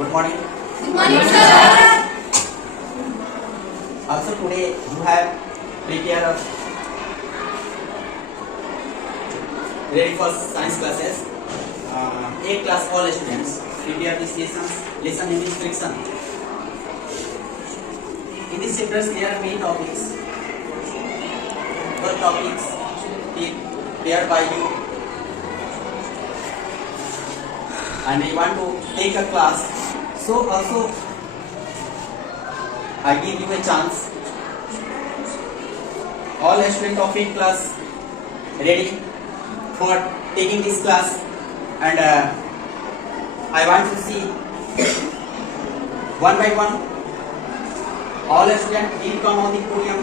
Good morning. Good morning, sir. Also today you have prepared us ready for science classes. 8th class all students prepare this lesson name is friction. In this chapter there are many topics. Those topics prepared by you, and I want to take a class. So also I give you a chance. All students of 8th class ready for taking this class, and I want to see one by one all students will come on the podium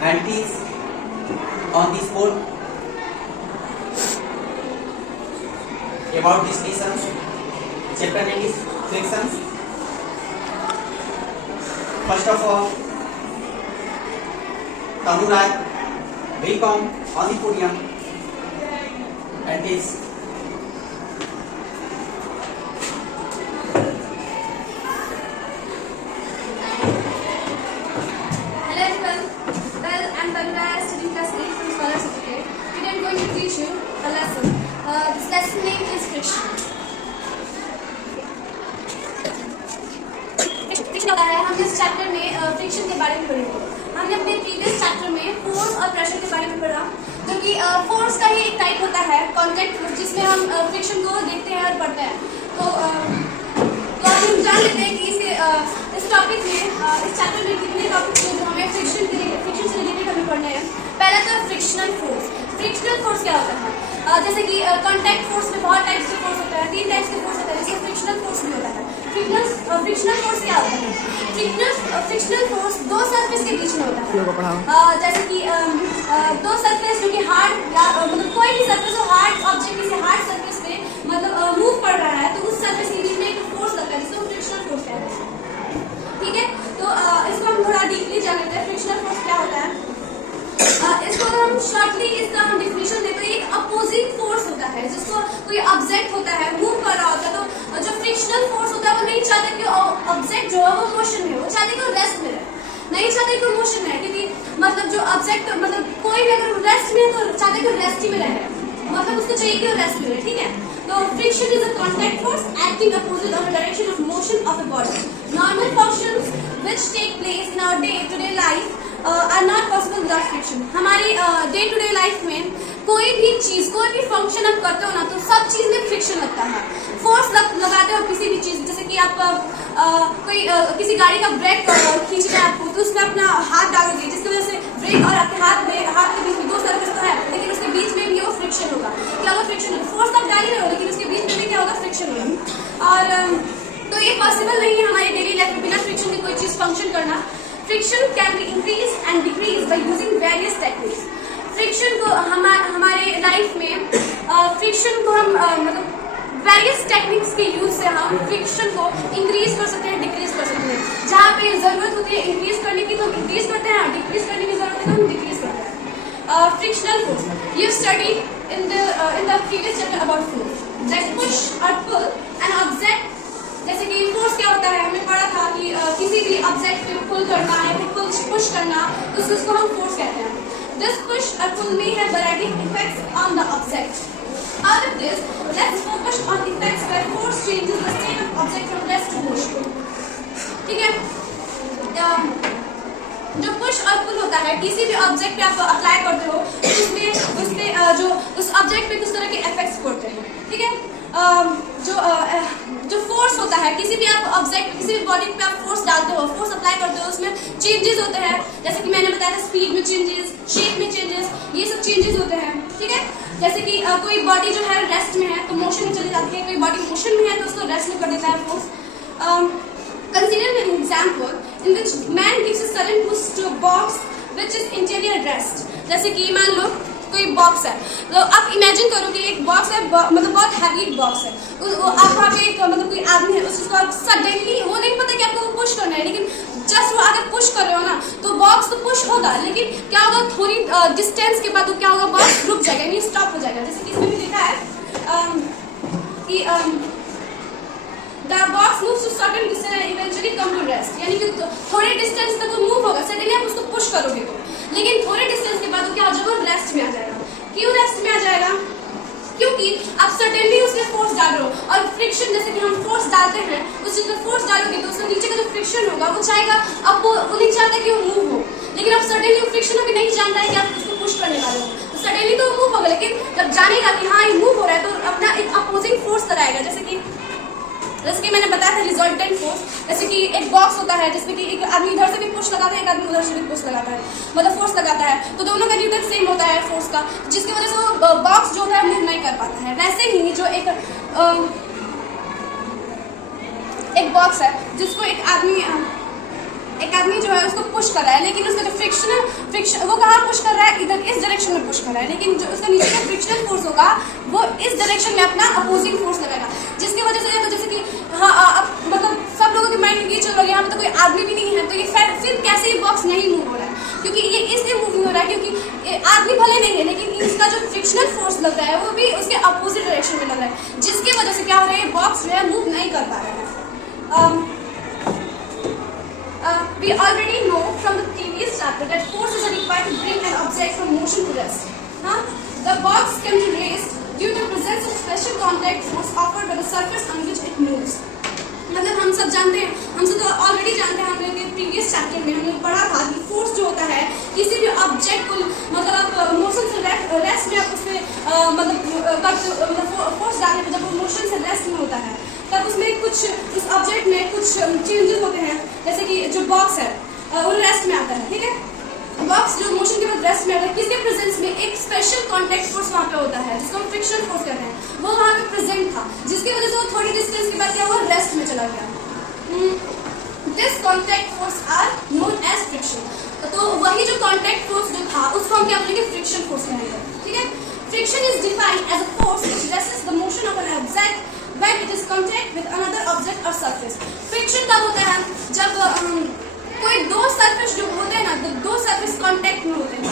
and teach on this board about this lesson. Chapter name is frictions. First of all, Tamuraj will come on the podium and teach. Hello everyone. Well, I'm Tamuraj, studying class 8 from Scholar Certificate. Today I'm going to teach you a lesson. This lesson name is friction. Friction होता है, हम इस chapter में friction के बारे में पढ़ेंगे। हमने अपने प्रीवियस चैप्टर में फोर्स और प्रेशर के बारे में पढ़ा, जो कि फोर्स का ही एक टाइप होता है, कॉन्टैक्ट फोर्स, जिसमें हम फ्रिक्शन को देखते हैं और पढ़ते हैं। तो हम जान लेते हैं कि इस टॉपिक में, इस चैप्टर में कितने टॉपिक्स हैं जो हमें फ्रिक्शन से रिलेटेड हमें पढ़ने हैं। पहला तो फ्रिक्शनल फोर्स। फ्रिक्शनल फोर्स क्या होता है? जैसे कि कॉन्टैक्ट फोर्स में बहुत टाइप्स के फोर्स होता है, 3 टाइप्स के फोर्स होता है, जैसे फ्रिक्शनल फोर्स भी होता है। फ्रिक्शनल फोर्स क्या होता है? फ्रिक्शनल फोर्स दो सरफेस के बीच में होता है। जैसे कि दो सरफेस जो कि हार्ड या मतलब कोई भी सरफेस हो, हार्ड ऑब्जेक्ट किसी हार्ड सरफेस पे मतलब मूव कर रहा है, तो उस सरफेस के बीच में एक फोर्स लगता है, जिसको हम फ्रिक्शनल फोर्स कहते हैं। ठीक है, तो इसको हम थोड़ा डीपली जान लेते हैं। फ्रिक्शनल फोर्स क्या होता है? इसको अगर हम शॉर्टली इसका हम डिफिनेशन देते हैं, एक अपोजिंग फोर्स होता है, जिसको कोई ऑब्जेक्ट होता है मूव कर रहा होता है, तो जो फ्रिक्शनल फोर्स होता है वो नहीं चाहता कि ऑब्जेक्ट जो है वो मोशन में, वो चाहते कि वो रेस्ट में रहे, नहीं चाहते कि वो मोशन में है, क्योंकि मतलब जो ऑब्जेक्ट मतलब कोई भी अगर रेस्ट में है तो चाहते कि वो रेस्ट ही में रहे, मतलब उसको चाहिए कि वो रेस्ट में रहे। ठीक है, तो friction is a contact force acting opposite of the direction of motion of a body. Normal functions which take place in our day to day life are not possible without friction. हमारी day to day life में कोई भी चीज, कोई भी function आप करते हो ना, तो सब चीज में फ्रिक्शन लगता है। फोर्स लगाते हो किसी भी चीज, जैसे कि आप किसी गाड़ी का ब्रेक खींचना है आपको, तो उसमें अपना हाथ डालोगे, जिसकी वजह से ब्रेक और आपके हाथ के बीच में दो सरफेस तो है, लेकिन उसके बीच में भी वो फ्रिक्शन होगा। क्या होगा? फ्रिक्शन होगा। फोर्स आप डाल ही रहे हो, लेकिन उसके बीच में भी क्या होगा? फ्रिक्शन होगा। और तो ये पॉसिबल नहीं है हमारी डेली लाइफ में बिना फ्रिक्शन के कोई चीज फंक्शन करना। Friction can be increase and decrease by using various techniques. Friction को हमारे लाइफ में फ्रिक्शन को हम मतलब वेरियस टेक्निक्स के यूज से हम फ्रिक्शन को इंक्रीज कर सकते हैं, डिक्रीज कर सकते हैं। जहाँ पे जरूरत होती है इंक्रीज करने की तो हम इंक्रीज करते हैं, डिक्रीज करने की जरूरत है तो हम डिक्रीज करते हैं। Frictional force you study in the previous chapter about force, that push और पुल एन ऑब्जेक्ट। जैसे कि फोर्स क्या होता है, हमने पढ़ा था कि किसी भी ऑब्जेक्ट पे पुल करना है, पुश करना, उसको हम फोर्स कहते हैं। This push or pull may have variety of effects on the object. Out of this, let's focus on effects where force changes the state of object from rest to motion. ठीक है, जो push और पुल होता है, किसी भी object पे आप अप्लाई करते हो, उसमें जो उस ऑब्जेक्ट पे कुछ तरह के इफेक्ट्स पड़ते हैं। ठीक है, जो फोर्स होता है, किसी भी आप ऑब्जेक्ट, किसी भी बॉडी पे आप फोर्स डालते हो, फोर्स अप्लाई करते हो, उसमें चेंजेस होते हैं, जैसे कि मैंने बताया था, स्पीड में चेंजेस, शेप में चेंजेस, ये सब चेंजेस होते हैं। ठीक है, जैसे कि कोई बॉडी जो है रेस्ट में है तो मोशन में चली जाती है, कोई बॉडी मोशन में है तो उसको रेस्ट में कर देता है force. Consider an example in which man gives a sudden push to a box which is interior rest. जैसे कि मान लो कोई बॉक्स है, तो आप इमेजिन करो कि एक बॉक्स है, मतलब बहुत हैवी बॉक्स है, आप वहाँ पे एक मतलब कोई आदमी है, उसको आप सडनली, वो नहीं पता कि आपको पुश करना है, लेकिन जस्ट वो अगर पुश कर रहे हो ना तो बॉक्स तो पुश होगा, लेकिन क्या होगा, थोड़ी डिस्टेंस के बाद तो क्या होगा, बॉक्स रुक जाएगा, यानी स्टॉप हो जाएगा। जैसे कि इसमें भी लिखा है कि the box moves to certain distance and eventually come to rest, यानी कि थोड़े डिस्टेंस तक वो मूव होगा, सडनली आप उसको पुश करोगे तो, लेकिन थोड़े डिस्टेंस के बाद वो क्या हो जाएगा, रेस्ट में आ जाएगा। क्यों रेस्ट में आ जाएगा? क्योंकि आप सडनली उसमें फोर्स डाल रहे हो, और फ्रिक्शन जैसे कि हम फोर्स डालते हैं, उस चीज में फोर्स डालोगे तो उसके नीचे का जो फ्रिक्शन होगा वो चाहेगा, अब वो नहीं चाहता कि वो मूव हो, लेकिन अब सडनली वो फ्रिक्शन अभी नहीं जानता है कि आप उसको पुश करने वाले हो, तो सडनली तो मूव होगा, लेकिन जब जानेगा कि हाँ ये मूव हो रहा है तो अपना एक अपोजिंग फोर्स लगाएगा। जैसे कि मैंने बताया था रिजल्टेंट फोर्स, जैसे कि एक बॉक्स होता है जिसमें कि एक आदमी इधर से भी पुश लगाता है, एक आदमी उधर से भी पुश लगाता है, मतलब फोर्स लगाता है, तो दोनों का न्यूटन सेम होता है फोर्स का, जिसकी वजह से वो बॉक्स जो है मूव नहीं कर पाता है। वैसे ही जो एक बॉक्स है जिसको एक आदमी जो है उसको पुश कर रहा है, लेकिन उसका जो फ्रिक्शन वो कहाँ पुश कर रहा है, इधर इस डायरेक्शन में पुश कर रहा है, लेकिन जो उसका नीचे का फ्रिक्शनल फोर्स होगा वो इस डायरेक्शन में अपना अपोजिंग फोर्स लगाएगा, जिसकी वजह से तो जैसे कि मतलब सब लोगों के माइंड में ये चल रहा है यहाँ पे तो कोई आदमी भी नहीं है, तो ये फिर कैसे ये बॉक्स नहीं मूव हो रहा है, क्योंकि ये इसलिए मूव हो रहा है क्योंकि आदमी भले नहीं है, लेकिन इसका जो फ्रिक्शनल फोर्स लग रहा है वो भी उसके अपोजिट डायरेक्शन में लग रहा है, जिसकी वजह से क्या हो रहा है, बॉक्स जो है मूव नहीं कर पा रहा है। We already know from the previous chapter that forces are required to bring an object from motion to rest. The box can be raised due to the presence of special contact force offered by the surface on which it moves. मतलब हम सब जानते हैं, हम सब तो already जानते हैं, हमने के प्रीवियस चैप्टर में हमने पढ़ा था कि फोर्स जो होता है किसी भी ऑब्जेक्ट को, मतलब आप मोशन से रेस्ट में आप उसमें मतलब फोर्स डालने पर जब वो मोशन से रेस्ट में होता है तब उसमें कुछ उस ऑब्जेक्ट में कुछ चेंजेस होते हैं, जैसे कि जो बॉक्स है वो रेस्ट में आता है, ठीक है, बॉक्स जो मोशन के बाद रेस्ट में आता है, किसके प्रेजेंस में एक स्पेशल कॉन्टैक्ट फोर्स वहाँ पे होता है जिसको हम फ्रिक्शन फोर्स कहते हैं, वो वहाँ पे प्रेजेंट था, जिसकी वजह से वो थोड़ी डिस्टेंस के बाद क्या हुआ, रेस्ट में चला गया। This contact force are known as friction, तो वही जो कॉन्टैक्ट फोर्स जो था उसको हम क्या बोलेंगे, फ्रिक्शन फोर्स कहेंगे, ठीक है। Friction is defined as a force which resists the motion of an object when it is contact with another object or surface. Friction तब होता है जब कोई दो सरफेस जो होते हैं ना, दो सरफेस कांटेक्ट में होते हैं।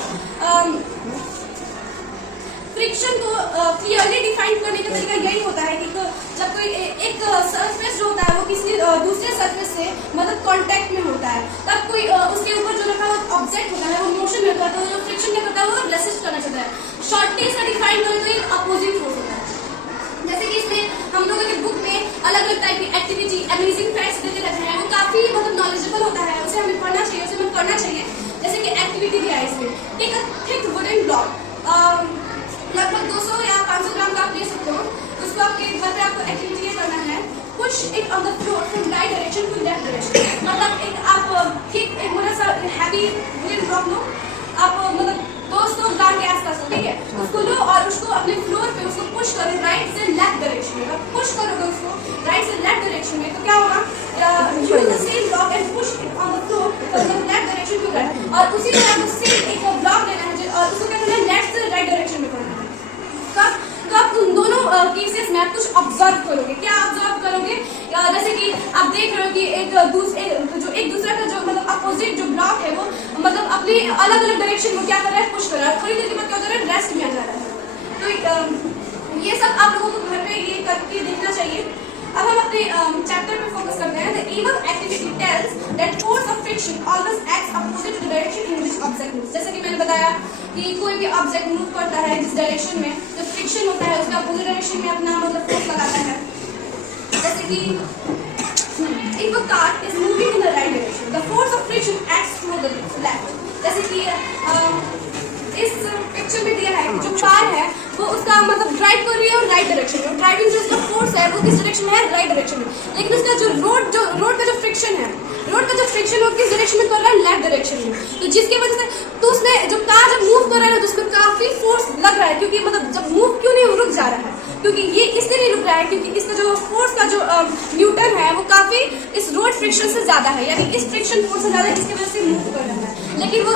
फ्रिक्शन को क्लियरली डिफाइन करने का तरीका यही होता है कि जब कोई एक सरफेस जो होता है वो किसी दूसरे सरफेस से मतलब कांटेक्ट में होता है, तब कोई उसके ऊपर जो रखा हुआ ऑब्जेक्ट होता है वो मोशन में होता है, तो जो फ्रिक्शन क्या करता है वो रेसिस्ट करना चाहता है। शॉर्टली इसे डिफाइन करें तो एक अपोजिंग फोर्स होता है, जैसे कि इसमें हम लोगों के बुक में अलग अलग टाइप की एक्टिविटी अमेजिंग फैक्ट्स देते रहते हैं, वो काफी मतलब नॉलेजेबल होता है, उसे हमें पढ़ना चाहिए, उसे हमें करना चाहिए। जैसे कि एक्टिविटी दिया है इसमें, take a thick wooden block, लगभग 200 या 500 ग्राम का आप ले सकते हो, उसको आपके घर पे आपको एक्टिविटी ये करना है, push it on the floor from right direction to left direction, मतलब एक आप ठीक एक बड़ा सा हैवी वुडन ब्लॉक लो, आप मतलब 200 ग्राम के आसपास, ठीक है, उसको लो और उसको अपने फ्लोर पे उसको पुश करो राइट से लेफ्ट डायरेक्शन में, आप पुश करोगे उसको राइट से लेफ्ट डायरेक्शन में तो क्या होगा, use the same block and push it on the floor from left direction to right, और उसी तरह आपको सेम एक ब्लॉक लेना है और उसको क्या करना है, लेफ्ट से राइट डायरेक्शन में करना है। तो आप उन दोनों केसेस में आप कुछ ऑब्जर्व करोगे, क्या ऑब्जर्व करोगे, जैसे कि आप देख रहे हो कि एक दूसरा का जो मतलब अपोजिट जो ब्लॉक है वो मतलब अपनी अलग अलग डायरेक्शन में क्या कर रहा है, पुश कर रहा है, थोड़ी देर के बाद क्या हो रहा है, रेस्ट में आ जा रहा है। तो ये सब आप लोगों को घर पे ये करके देखना चाहिए। अब हम अपने चैप्टर पे फोकस करते हैं। The above activity tells that force of friction always acts opposite to the direction in which object moves. जैसे कि मैंने बताया कि कोई भी ऑब्जेक्ट मूव करता है जिस डायरेक्शन में, जो फ्रिक्शन होता है उसका अपोजिट डायरेक्शन में अपना मतलब फोर्स लगाता है। जैसे कि if a car is moving in the right direction, the force of friction acts toward the left. जैसे कि इस पिक्चर में दिया है कि जो कार है वो उसका मतलब ड्राइव कर रही है और राइट डायरेक्शन में, ड्राइविंग जो उसका फोर्स है वो किस डायरेक्शन में है, राइट डायरेक्शन में, लेकिन उसका जो रोड का जो फ्रिक्शन है, रोड का जो फ्रिक्शन वो किस डायरेक्शन में कर रहा है, लेफ्ट डायरेक्शन में, तो जिसकी वजह से तो उसमें जो कार जब मूव कर रहा है ना तो उसमें काफी फोर्स लग रहा है, क्योंकि मतलब जब मूव क्यों नहीं रुक जा रहा है, क्योंकि ये इसलिए नहीं रुक रहा है क्योंकि इसका जो फोर्स का जो न्यूटन है वो काफी इस रोड फ्रिक्शन से ज्यादा है, यानी इस फ्रिक्शन फोर्स से ज्यादा इसकी वजह से मूव कर रहा है, लेकिन वो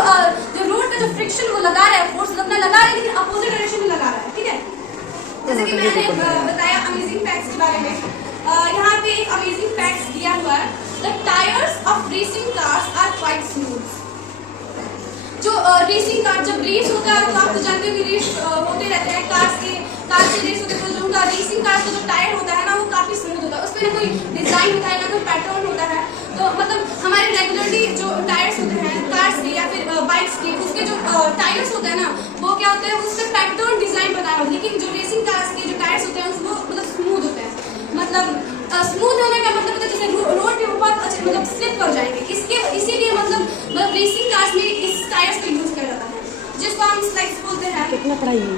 जो रोड का जो फ्रिक्शन वो लगा रहा है, फोर्स अपना लगा रहा है लेकिन अपोजिट डायरेक्शन में लगा रहा है, ठीक है। जैसे कि मैंने बताया अमेजिंग फैक्ट्स के बारे में, यहाँ पे एक अमेजिंग फैक्ट्स दिया हुआ है, the tyres of racing cars are quite smooth. जो रेसिंग कार जब रेस होता है तो आप तो जानते हो कि रेस होते रहते हैं, कार से रेस होते हैं, तो जो उनका रेसिंग कार का जो टायर होता है डिजाइन होता है, ना कोई पैटर्न होता है। तो मतलब हमारे रेगुलरली जो टायर्स होते हैं कार्स के या फिर बाइक्स के, उसके जो टायर्स होते हैं ना, वो क्या होते हैं, उससे पैटर्न डिजाइन बनाया होता है। लेकिन जो रेसिंग कार्स के जो टायर्स होते हैं वो मतलब स्मूथ होते हैं। मतलब स्मूथ होने का मतलब होता है जैसे रोड पे बहुत अच्छे मतलब स्लिप कर जाएंगे, इसके इसीलिए मतलब रेसिंग कार्स में इस टायर्स का यूज किया जाता है, जिसको हम स्लाइड्स बोलते हैं। कितना पढ़ाई है?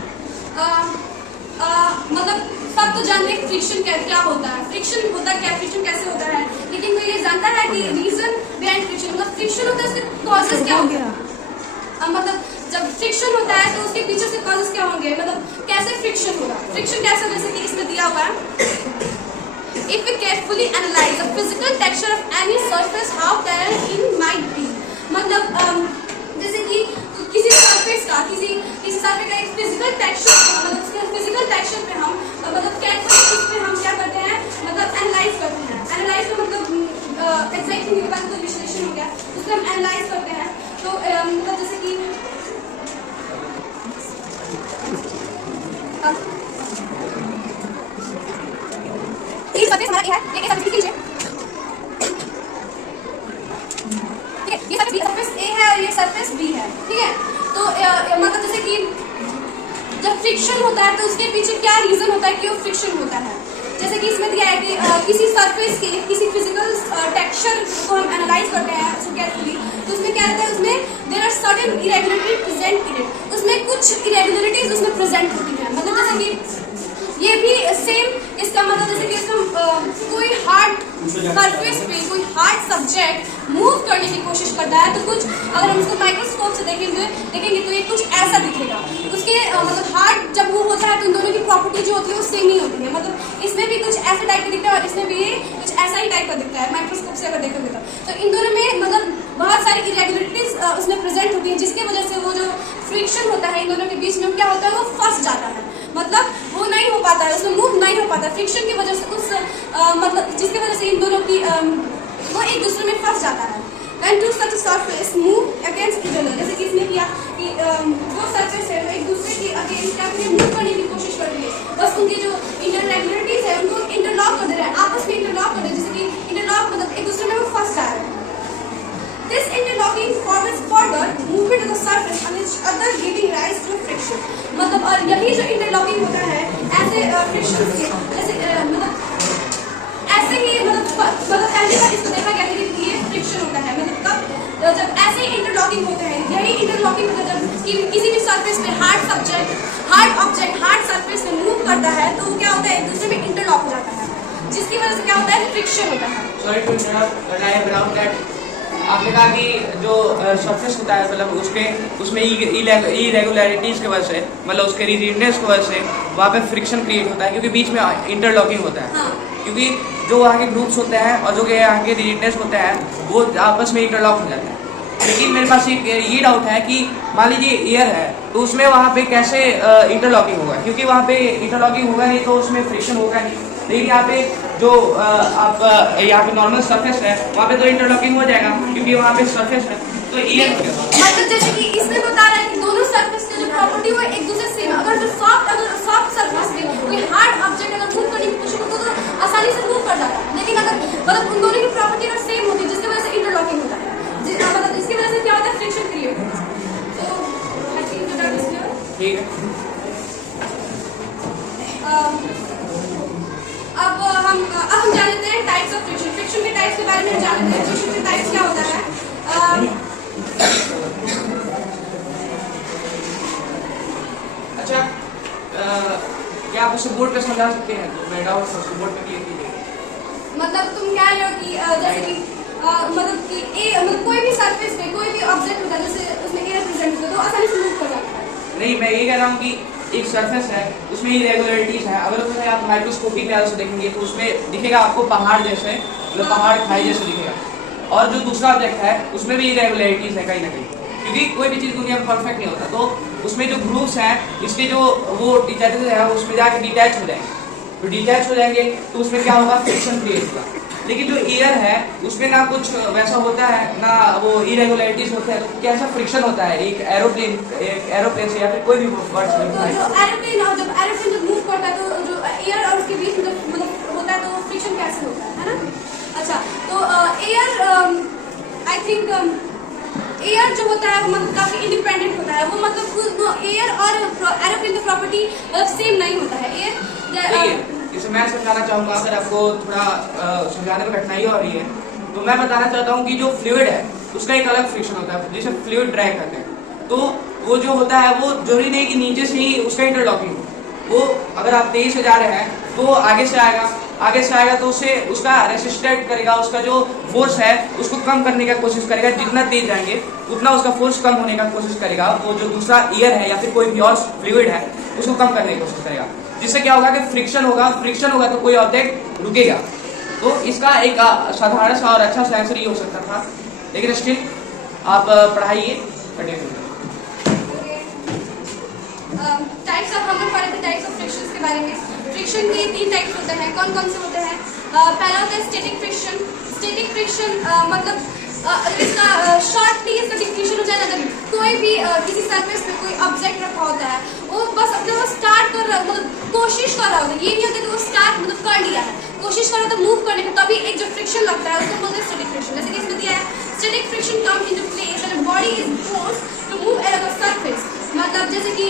मतलब सब तो जानते हैं फ्रिक्शन क्या होता है, फ्रिक्शन होता क्या, फ्रिक्शन कैसे होता है, लेकिन कोई ये जानता है कि रीजन बिहाइंड फ्रिक्शन, मतलब फ्रिक्शन होता है उसके कॉजेस क्या होंगे। मतलब जब फ्रिक्शन होता है तो उसके पीछे से कॉजेस क्या होंगे, मतलब कैसे फ्रिक्शन होगा, फ्रिक्शन कैसे, जैसे कि इसमें दिया हुआ है, if we carefully analyze the physical texture of any surface, how tell it might be। मतलब जैसे कि किसी सरफेस का किसी सरफेस का एक फिजिकल टेक्सचर, मतलब उसके फिजिकल टेक्सचर पे हम मतलब कैरेक्टरिस्टिक्स पे हम क्या करते हैं, मतलब एनालाइज करते हैं। एनालाइज का मतलब एग्जैक्टली के बाद तो विश्लेषण हो गया, उसको हम एनालाइज करते हैं। तो मतलब जैसे कि ये सरफेस हमारा ये है, ये सरफेस किसकी है, ठीक है, ये सरफेस ए है और ये सरफेस बी है, ठीक है। तो मतलब जैसे कि जब फ्रिक्शन होता है तो उसके पीछे क्या रीजन होता है कि वो फ्रिक्शन होता है। जैसे कि इसमें दिया है कि किसी सरफेस के किसी फिजिकल टेक्सचर को हम एनालाइज करते हैं केयरफुली, तो उसमें क्या रहता है, उसमें there are certain irregularity present in it, उसमें कुछ इरेगुलरिटीज उसमें प्रेजेंट होती है। मतलब जैसे कि ये भी सेम, इसका मतलब जैसे कि इसका कोई हार्ड सरफेस पे कोई हार्ड सब्जेक्ट मूव करने की कोशिश करता है, तो कुछ अगर हम उसको माइक्रोस्कोप से देखेंगे तो ये कुछ ऐसा दिखेगा। उसके मतलब हार्ड जब मूव होता है तो इन दोनों की प्रॉपर्टी जो होती है वो सेम नहीं होती है। मतलब इसमें भी कुछ ऐसे टाइप का दिखता है और इसमें भी कुछ ऐसा ही टाइप का दिखता है माइक्रोस्कोप से अगर देखोगे तो इन दोनों में मतलब बहुत सारी इरेगुलरिटीज उसमें प्रेजेंट होती है, जिसकी वजह से वो जो फ्रिक्शन होता है इन दोनों के बीच में क्या होता है, वो फंस जाता है, मतलब वो नहीं हो पाता है, उसमें मूव नहीं हो पाता फ्रिक्शन की वजह से, उस मतलब जिसकी वजह से इन दोनों की वो एक दूसरे में फंस जाता है। When two such surface move against each other, जैसे कि इसने किया कि दो सरफेस है एक दूसरे के अगेंस्ट क्या मूव करने की कोशिश कर रही है, बस उनकी जो इंटररेगुलरिटीज है उनको इंटरलॉक कर दे रहा है, आपस में इंटरलॉक कर दे रहे हैं, जैसे कि इंटरलॉक मतलब एक दूसरे में वो फंस जा रहे हैं। This interlocking forms further movement of the surface on each other giving rise to friction। मतलब और यही जो इंटरलॉकिंग होता है ऐसे फ्रिक्शन से, जैसे मतलब ऐसे ही मतलब पहली बार इसको देखा गया था कि ये फ्रिक्शन होता है, मतलब कब जब ऐसे ही इंटरलॉकिंग होते हैं, यही इंटरलॉकिंग होता है जब किसी भी सरफेस पे हार्ड ऑब्जेक्ट हार्ड सरफेस पे मूव करता है तो क्या होता है, एक दूसरे में इंटरलॉक हो जाता है, जिसकी वजह से क्या होता है, फ्रिक्शन होता है। Sorry to interrupt, but I have brown that आपने कहा कि जो सरफेस होता है मतलब उसमें इरेगुलरिटीज़ की वजह से, मतलब उसके रिजिडनेस की वजह से वहाँ पे फ्रिक्शन क्रिएट होता है, क्योंकि बीच में इंटरलॉकिंग होता है। हाँ। क्योंकि जो वहाँ के ग्रुप्स होते हैं और जो कि यहाँ के रिजिडनेस होते हैं वो आपस में इंटरलॉक हो जाते हैं। लेकिन मेरे पास एक ये डाउट है कि मान लीजिए एयर है तो उसमें वहाँ पे कैसे इंटरलॉकिंग होगा, क्योंकि वहाँ पे इंटरलॉकिंग होगा नहीं तो उसमें फ्रिक्शन होगा नहीं। लेकिन यहाँ पे जो आप यहाँ पे नॉर्मल सरफेस है वहाँ पे तो इंटरलॉकिंग हो जाएगा क्योंकि वहाँ पे सरफेस है, तो एयर मतलब जैसे कि इसमें बता रहा है कि दोनों सरफेस की जो प्रॉपर्टी वो एक दूसरे से, अगर जो सॉफ्ट सरफेस पे कोई हार्ड ऑब्जेक्ट अगर मूव करने की कोशिश करता तो आसानी से मूव कर जाता है, लेकिन अगर मतलब उन दोनों की प्रॉपर्टी अगर सेम होती है जिसकी वजह से इंटरलॉकिंग होता है, मतलब इसकी वजह से क्या होता है, फ्रिक्शन क्रिएट होता है। तो I think that is clear. ठीक है। अब हम जान लेते हैं टाइप्स ऑफ फ्रिक्शन। फ्रिक्शन के टाइप्स के बारे में जान लेते हैं। फ्रिक्शन के टाइप्स क्या होता है? अच्छा, क्या आप उसे बोर्ड पे समझा सकते हैं? मैं डाउट है उसको बोर्ड पे क्लियर कीजिए। मतलब तुम कह रहे हो कि जैसे कि मतलब कि मतलब कोई भी सरफेस पे कोई भी ऑब्जेक्ट होता है जैसे उसमें एयर प्रेजेंट होता है तो आसानी से मूव कर जाता है। नहीं, मैं ये कह रहा हूँ कि एक सरफेस है उसमें इरेगुलरिटीज है, अगर उसमें आप माइक्रोस्कोपिक लेवल से देखेंगे तो उसमें दिखेगा आपको पहाड़ जैसे, मतलब पहाड़ खाई जैसे दिखेगा, और जो दूसरा ऑब्जेक्ट है उसमें भी इरेगुलरिटीज है कहीं ना कहीं, क्योंकि कोई भी चीज़ दुनिया में परफेक्ट नहीं होता। तो उसमें जो ग्रुप्स हैं इसके जो वो डिटैचेज है उसमें जाके डिटैच हो जाएंगे, तो डिटैच हो जाएंगे तो उसमें क्या होगा, फ्रिक्शन क्रिएट होगा। लेकिन जो एयर है उसमें ना कुछ वैसा होता है ना वो इरेगुलरिटीज होते हैं, तो कैसा फ्रिक्शन होता है एक एरोप्लेन से या फिर कोई भी बर्ड से। तो जो एरोप्लेन जब मूव करता है तो जो एयर और उसके बीच में मतलब होता है तो फ्रिक्शन कैसे होता है ना? तो एयर आई थिंक एयर जो होता है मतलब काफी इंडिपेंडेंट होता है, वो मतलब एयर और एरोप्लेन की प्रॉपर्टी सेम नहीं होता है। एयर इसे मैं समझाना चाहूंगा, अगर आपको थोड़ा समझाने में कठिनाई हो रही है तो मैं बताना चाहता हूँ कि जो फ्लूइड है उसका एक अलग फ्रिक्शन होता है जिसे फ्लूइड ड्रैग कहते हैं। तो वो जो होता है वो जरूरी नहीं कि नीचे से ही उसका इंटरलॉकिंग, वो अगर आप तेज से जा रहे हैं तो आगे से आएगा तो उसे उसका रेसिस्टेट करेगा, उसका जो फोर्स है उसको कम करने का कोशिश करेगा। जितना तेज जाएंगे उतना उसका फोर्स कम होने का कोशिश करेगा, वो जो दूसरा एयर है या फिर कोई भी और फ्लूइड है उसको कम करने की कोशिश करेगा, जिससे क्या होगा कि फ्रिक्शन होगा तो कोई ऑब्जेक्ट रुकेगा। तो इसका एक साधारण सा और अच्छा सा आंसर ये हो सकता था, लेकिन स्टिल आप पढ़ाइए कंटिन्यू। टाइप्स ऑफ, हम लोग पढ़े थे टाइप्स ऑफ फ्रिक्शंस के बारे में। फ्रिक्शन के 3 टाइप्स होते हैं। कौन कौन से होते हैं? पहला होता है स्टैटिक फ्रिक्शन। स्टैटिक फ्रिक्शन मतलब अगर इसका शॉर्टली इसका डिफिनेशन हो जाए ना, कोई भी किसी सरफेस पे कोई ऑब्जेक्ट रखा होता है, वो बस अपने वो स्टार्ट कर रहा मतलब कोशिश कर रहा होता है, ये नहीं होता कि वो स्टार्ट मतलब कर लिया है, कोशिश कर रहा था मूव करने का, तभी एक जो फ्रिक्शन लगता है उसको बोलते हैं स्टैटिक फ्रिक्शन। जैसे कि इसमें दिया है static friction comes into place when a body is forced to move along a surface. मतलब जैसे कि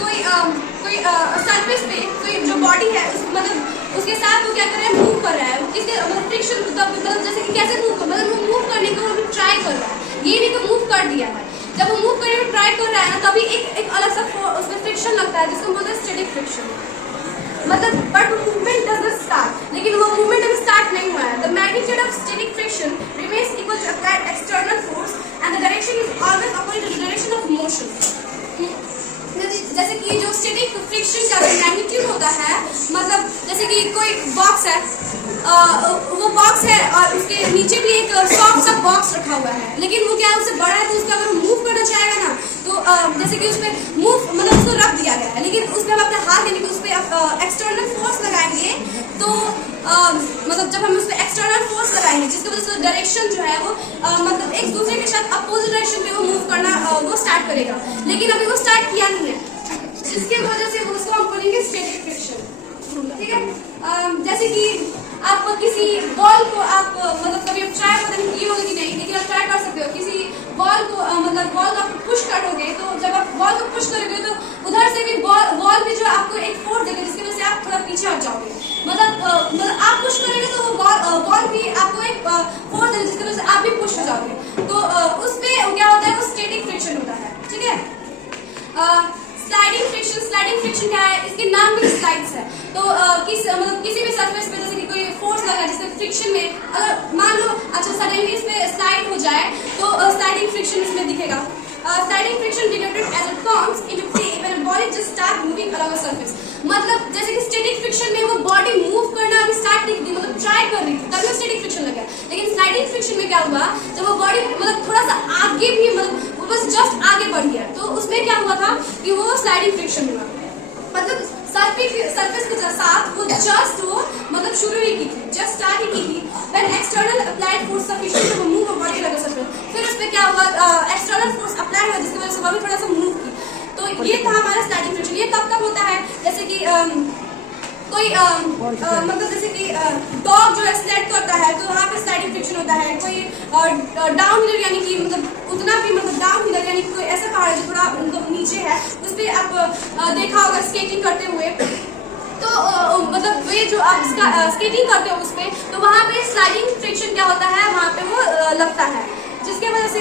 कोई सरफेस पे कोई जो बॉडी है मतलब उसके साथ वो क्या कर रहा है, मूव कर रहा है। इसके मतलब फ्रिक्शन मतलब जैसे कि कैसे मूव कर, मतलब वो मूव करने का वो ट्राई कर रहा है, ये नहीं कि मूव कर दिया है। जब वो मूव करने में ट्राई कर रहा है ना, तभी एक अलग सा उसमें फ्रिक्शन लगता है जिसको बोलते हैं स्टैटिक फ्रिक्शन। मतलब but movement does not start, लेकिन वो मूवमेंट अभी स्टार्ट नहीं हुआ है। The magnitude of static friction remains equal to applied external force and the direction is always according to the direction of motion. जैसे कि जो स्टैटिक फ्रिक्शन का मैग्नीट्यूड होता है, मतलब जैसे कि कोई बॉक्स है, वो बॉक्स है और उसके नीचे भी एक सॉफ्ट सा बॉक्स रखा हुआ है, लेकिन वो क्या उससे बड़ा है, तो उसको अगर मूव करना चाहेगा ना तो जैसे कि उसमें मूव मतलब उसको रख दिया गया है, लेकिन उसमें हम अपने हाथ यानी कि उस पर एक्सटर्नल फोर्स लगाएंगे तो मतलब जब हम उस पर एक्सटर्नल फोर्स लगाएंगे जिसकी वजह से डायरेक्शन जो है वो मतलब एक दूसरे के साथ अपोजिट डायरेक्शन में वो मूव करना वो स्टार्ट करेगा, लेकिन अभी वो स्टार्ट किया नहीं है, जिसके वजह से उसको हम बोलेंगे स्टैटिक फ्रिक्शन। ठीक है। जैसे कि आप किसी बॉल को आप मतलब कभी आप ट्राई पता नहीं किए होगे कि नहीं, लेकिन आप ट्राई कर सकते हो। किसी बॉल को मतलब बॉल को आप पुश करोगे, तो जब आप बॉल को पुश करोगे तो उधर से भी बॉल भी जो आपको एक फोर्स देगा जिसकी वजह से आप थोड़ा पीछे हट जाओगे। मतलब आप पुश करेंगे तो वो बॉल भी आपको एक फोर्स देगा जिसकी वजह से आप भी पुश हो जाओगे। तो उसमें क्या होता है, वो स्टैटिक फ्रिक्शन होता है। ठीक है। स्लाइडिंग फ्रिक्शन क्या है, इसके नाम में स्लाइड्स है। तो मतलब किसी भी सरफेस पे जैसे कि कोई फोर्स लगा जिससे फ्रिक्शन में अगर मान लो अच्छा सडनली इस पे स्लाइड हो जाए तो स्लाइडिंग फ्रिक्शन इसमें दिखेगा। Sliding friction denoted as it comes into play when a body just start moving along a surface. मतलब जैसे कि स्टैटिक फ्रिक्शन में वो बॉडी मूव करना अभी स्टार्ट नहीं की, मतलब ट्राई कर रही थी, तभी वो स्टैटिक फ्रिक्शन लगा। लेकिन स्लाइडिंग फ्रिक्शन में क्या हुआ, जब वो बॉडी मतलब थोड़ा सा आगे भी मतलब वो बस जस्ट आगे बढ़ गया, तो उसमें क्या हुआ था कि वो स्लाइडिंग फ्रिक्शन हुआ। मतलब सरफेस के साथ वो जस्ट वो मतलब शुरू ही की थी, जस्ट स्टार्ट ही की थी। When external applied force sufficient to move a body along a surface, फिर उस पे क्या हुआ, एक्सटर्नल फोर्स अप्लाई हुआ जिसकी वजह से वो भी थोड़ा सा मूव की। तो ये था हमारा स्लाइडिंग फ्रिक्शन। ये कब होता है, जैसे कि कोई मतलब जैसे कि डॉग जो है स्लेड करता है तो वहाँ पे स्लाइडिंग फ्रिक्शन होता है। कोई डाउन हिलर यानी कि मतलब उतना भी मतलब डाउन हिलर यानी कि कोई ऐसा पहाड़ है जो थोड़ा मतलब नीचे है, उस पर आप देखा होगा स्केटिंग करते हुए, तो मतलब ये जो आप स्केटिंग करते हो उस पर, तो वहाँ पे स्लाइडिंग फ्रिक्शन क्या होता है, वहाँ पे वो लगता है, जिसके वजह से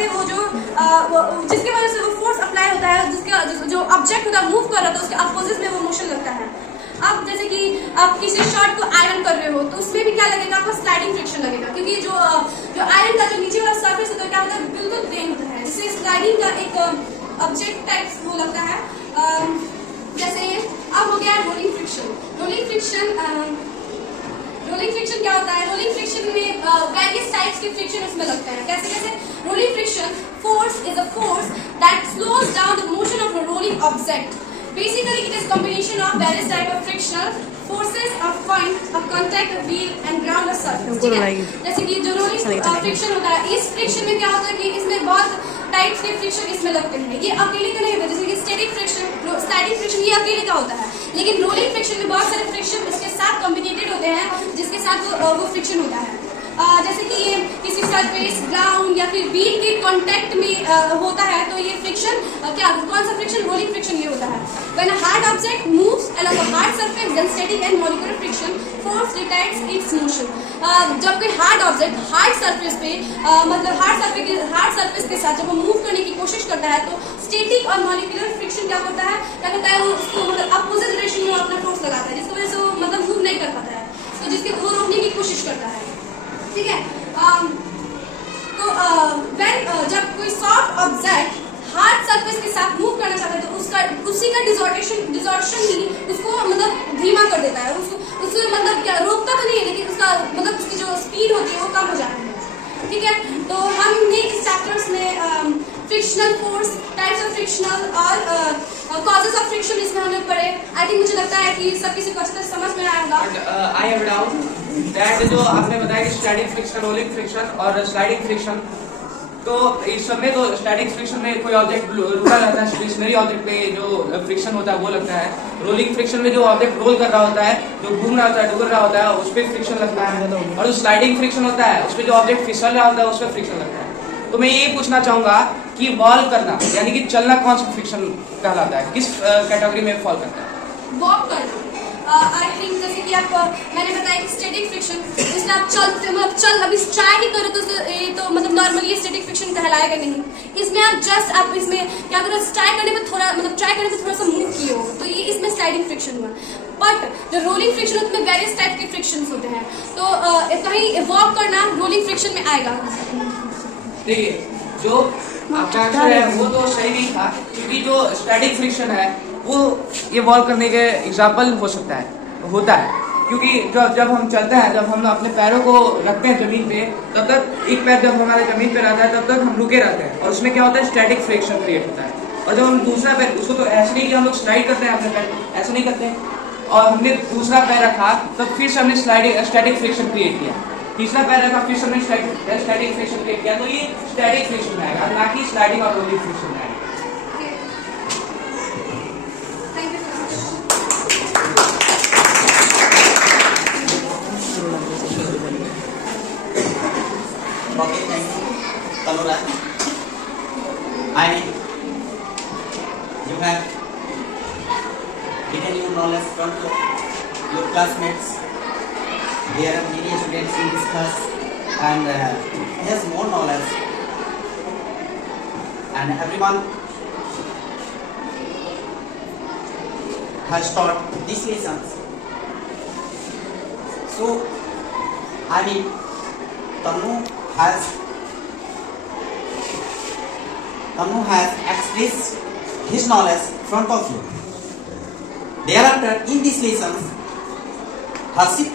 वो फोर्स अप्लाई होता है, जिसके जो ऑब्जेक्ट होता है मूव कर रहा था उसके अपोजिट में वो मोशन लगता है। अब जैसे कि आप किसी शर्ट को आयरन कर रहे हो तो उसमें भी क्या लगेगा, आपको स्लाइडिंग फ्रिक्शन लगेगा, क्योंकि जो आयरन का जो नीचे वाला सरफेस होता है क्या होता है, बिल्कुल प्लेन होता है, जिससे स्लाइडिंग का एक ऑब्जेक्ट टाइप वो लगता है। जैसे अब हो गया रोलिंग फ्रिक्शन। रोलिंग फ्रिक्शन क्या होता है, रोलिंग फ्रिक्शन में वेरियस टाइप्स के फ्रिक्शन उसमें लगते हैं। कैसे rolling friction force is a force that slows down the motion of a rolling object. Basically, it is combination of various type of frictional forces of point of contact of wheel and ground or surface. ठीक है, जैसे कि जो rolling friction होता है, इस friction में क्या होता है कि इसमें बहुत टाइप्स के फ्रिक्शन इसमें लगते हैं। ये अकेले का नहीं होता, जैसे कि स्टैटिक फ्रिक्शन, स्लाइडिंग फ्रिक्शन ये अकेले का होता है, लेकिन रोलिंग फ्रिक्शन में बहुत सारे फ्रिक्शन इसके साथ कॉम्बिनेटेड होते हैं जिसके साथ वो फ्रिक्शन होता है। जैसे कि ये किसी सरफेस, ग्राउंड या फिर व्हील के कांटेक्ट में होता है तो ये फ्रिक्शन कौन सा फ्रिक्शन? रोलिंग फ्रिक्शन ये होता है। When a hard object moves along a hard surface, then static and molecular friction force retards its motion. जब कोई हार्ड ऑब्जेक्ट हार्ड सरफेस पे मतलब हार्ड सरफेस के साथ जब वो मूव करने की कोशिश करता है तो स्टैटिक और मॉलिक्यूलर फ्रिक्शन क्या करता है वो उसको मतलब अपोजिट डायरेक्शन में अपना फोर्स लगाता है, जिसकी वजह से वो मतलब मूव नहीं कर पाता है, तो जिसके वो रोकने की कोशिश करता है। ठीक है। तो जब कोई सॉफ्ट ऑब्जेक्ट हार्ड सरफेस के साथ मूव करना चाहता है तो उसी का डिसॉर्शन ही उसको मतलब धीमा कर देता है, उसको मतलब क्या रोकता तो नहीं है, लेकिन उसका मतलब उसकी जो स्पीड होती है वो कम हो जाती है। ठीक है। तो हमने इस चैप्टर्स में frictional force, types of frictional और कॉजेस ऑफ फ्रिक्शन इसमें हमने पढ़े। आई थिंक मुझे लगता है कि सब किसी को अच्छे से समझ में आया होगा। आई हैव डाउट दैट जो आपने बताया कि स्टैटिक फ्रिक्शन, रोलिंग फ्रिक्शन और स्लाइडिंग फ्रिक्शन, तो इस सब में तो स्टैटिक फ्रिक्शन में कोई ऑब्जेक्ट रुका रहता है, स्टेशनरी ऑब्जेक्ट पे जो फ्रिक्शन होता है वो लगता है। रोलिंग फ्रिक्शन में जो ऑब्जेक्ट रोल कर रहा होता है, जो घूम रहा होता है, डुगर रहा होता है, उस पर फ्रिक्शन लगता है। और जो स्लाइडिंग फ्रिक्शन होता है उस पर जो ऑब्जेक्ट फिसल रहा होता है उस पर फ्रिक्शन लगता है। तो मैं ये पूछना चाहूंगा कि वॉल्व करना यानी कि चलना कौन सा फ्रिक्शन कहलाता है, किस कैटेगरी में फॉल करता है? वॉक करना। आई थिंक जैसे कि आप मैंने बताया कि स्टैटिक फ्रिक्शन, जिसमें आप चलते मतलब अभी ट्राई ही करो तो मतलब नॉर्मली स्टैटिक फ्रिक्शन कहलाएगा नहीं। इसमें आप इसमें क्या करो, ट्राई करने पे थोड़ा सा मूव किए हो तो ये इसमें स्लाइडिंग फ्रिक्शन हुआ। बट जो रोलिंग फ्रिक्शन होता है उसमें वेरियस टाइप के फ्रिक्शन होते हैं, तो कहीं वॉक करना रोलिंग फ्रिक्शन में आएगा। देखिए जो आपका आंसर है वो तो सही नहीं था, क्योंकि जो स्टैटिक फ्रिक्शन है वो ये वॉल्व करने के एग्जाम्पल हो सकता है, होता है, क्योंकि जब हम चलते हैं, जब हम अपने पैरों को रखते हैं जमीन पे, तब तक एक पैर जब हमारे जमीन पे रहता है तब तक हम रुके रहते हैं और उसमें क्या होता है, स्टैटिक फ्रिक्शन क्रिएट होता है। और जब हम दूसरा पैर, उसको तो ऐसे नहीं कि हम लोग स्लाइड करते हैं अपने पैर, ऐसे नहीं करते हैं, और हमने दूसरा पैर रखा तब फिर से हमने स्टैटिक फ्रिक्शन क्रिएट किया, तीसरा पैर रखा फिर से हमने स्टैटिक फ्रिक्शन क्रिएट किया, तो ये स्टैटिक फ्रिक्शन में आएगा, ना कि स्लाइडिंग और रोलिंग फ्रिक्शन में आएगा। Okay, thank you. Tanura, you have given your knowledge from your classmates. There are many students in this class and has more knowledge. And everyone has taught these lessons. So, Tanu has expressed his knowledge in front of you. Thereafter, in these lessons, Harshit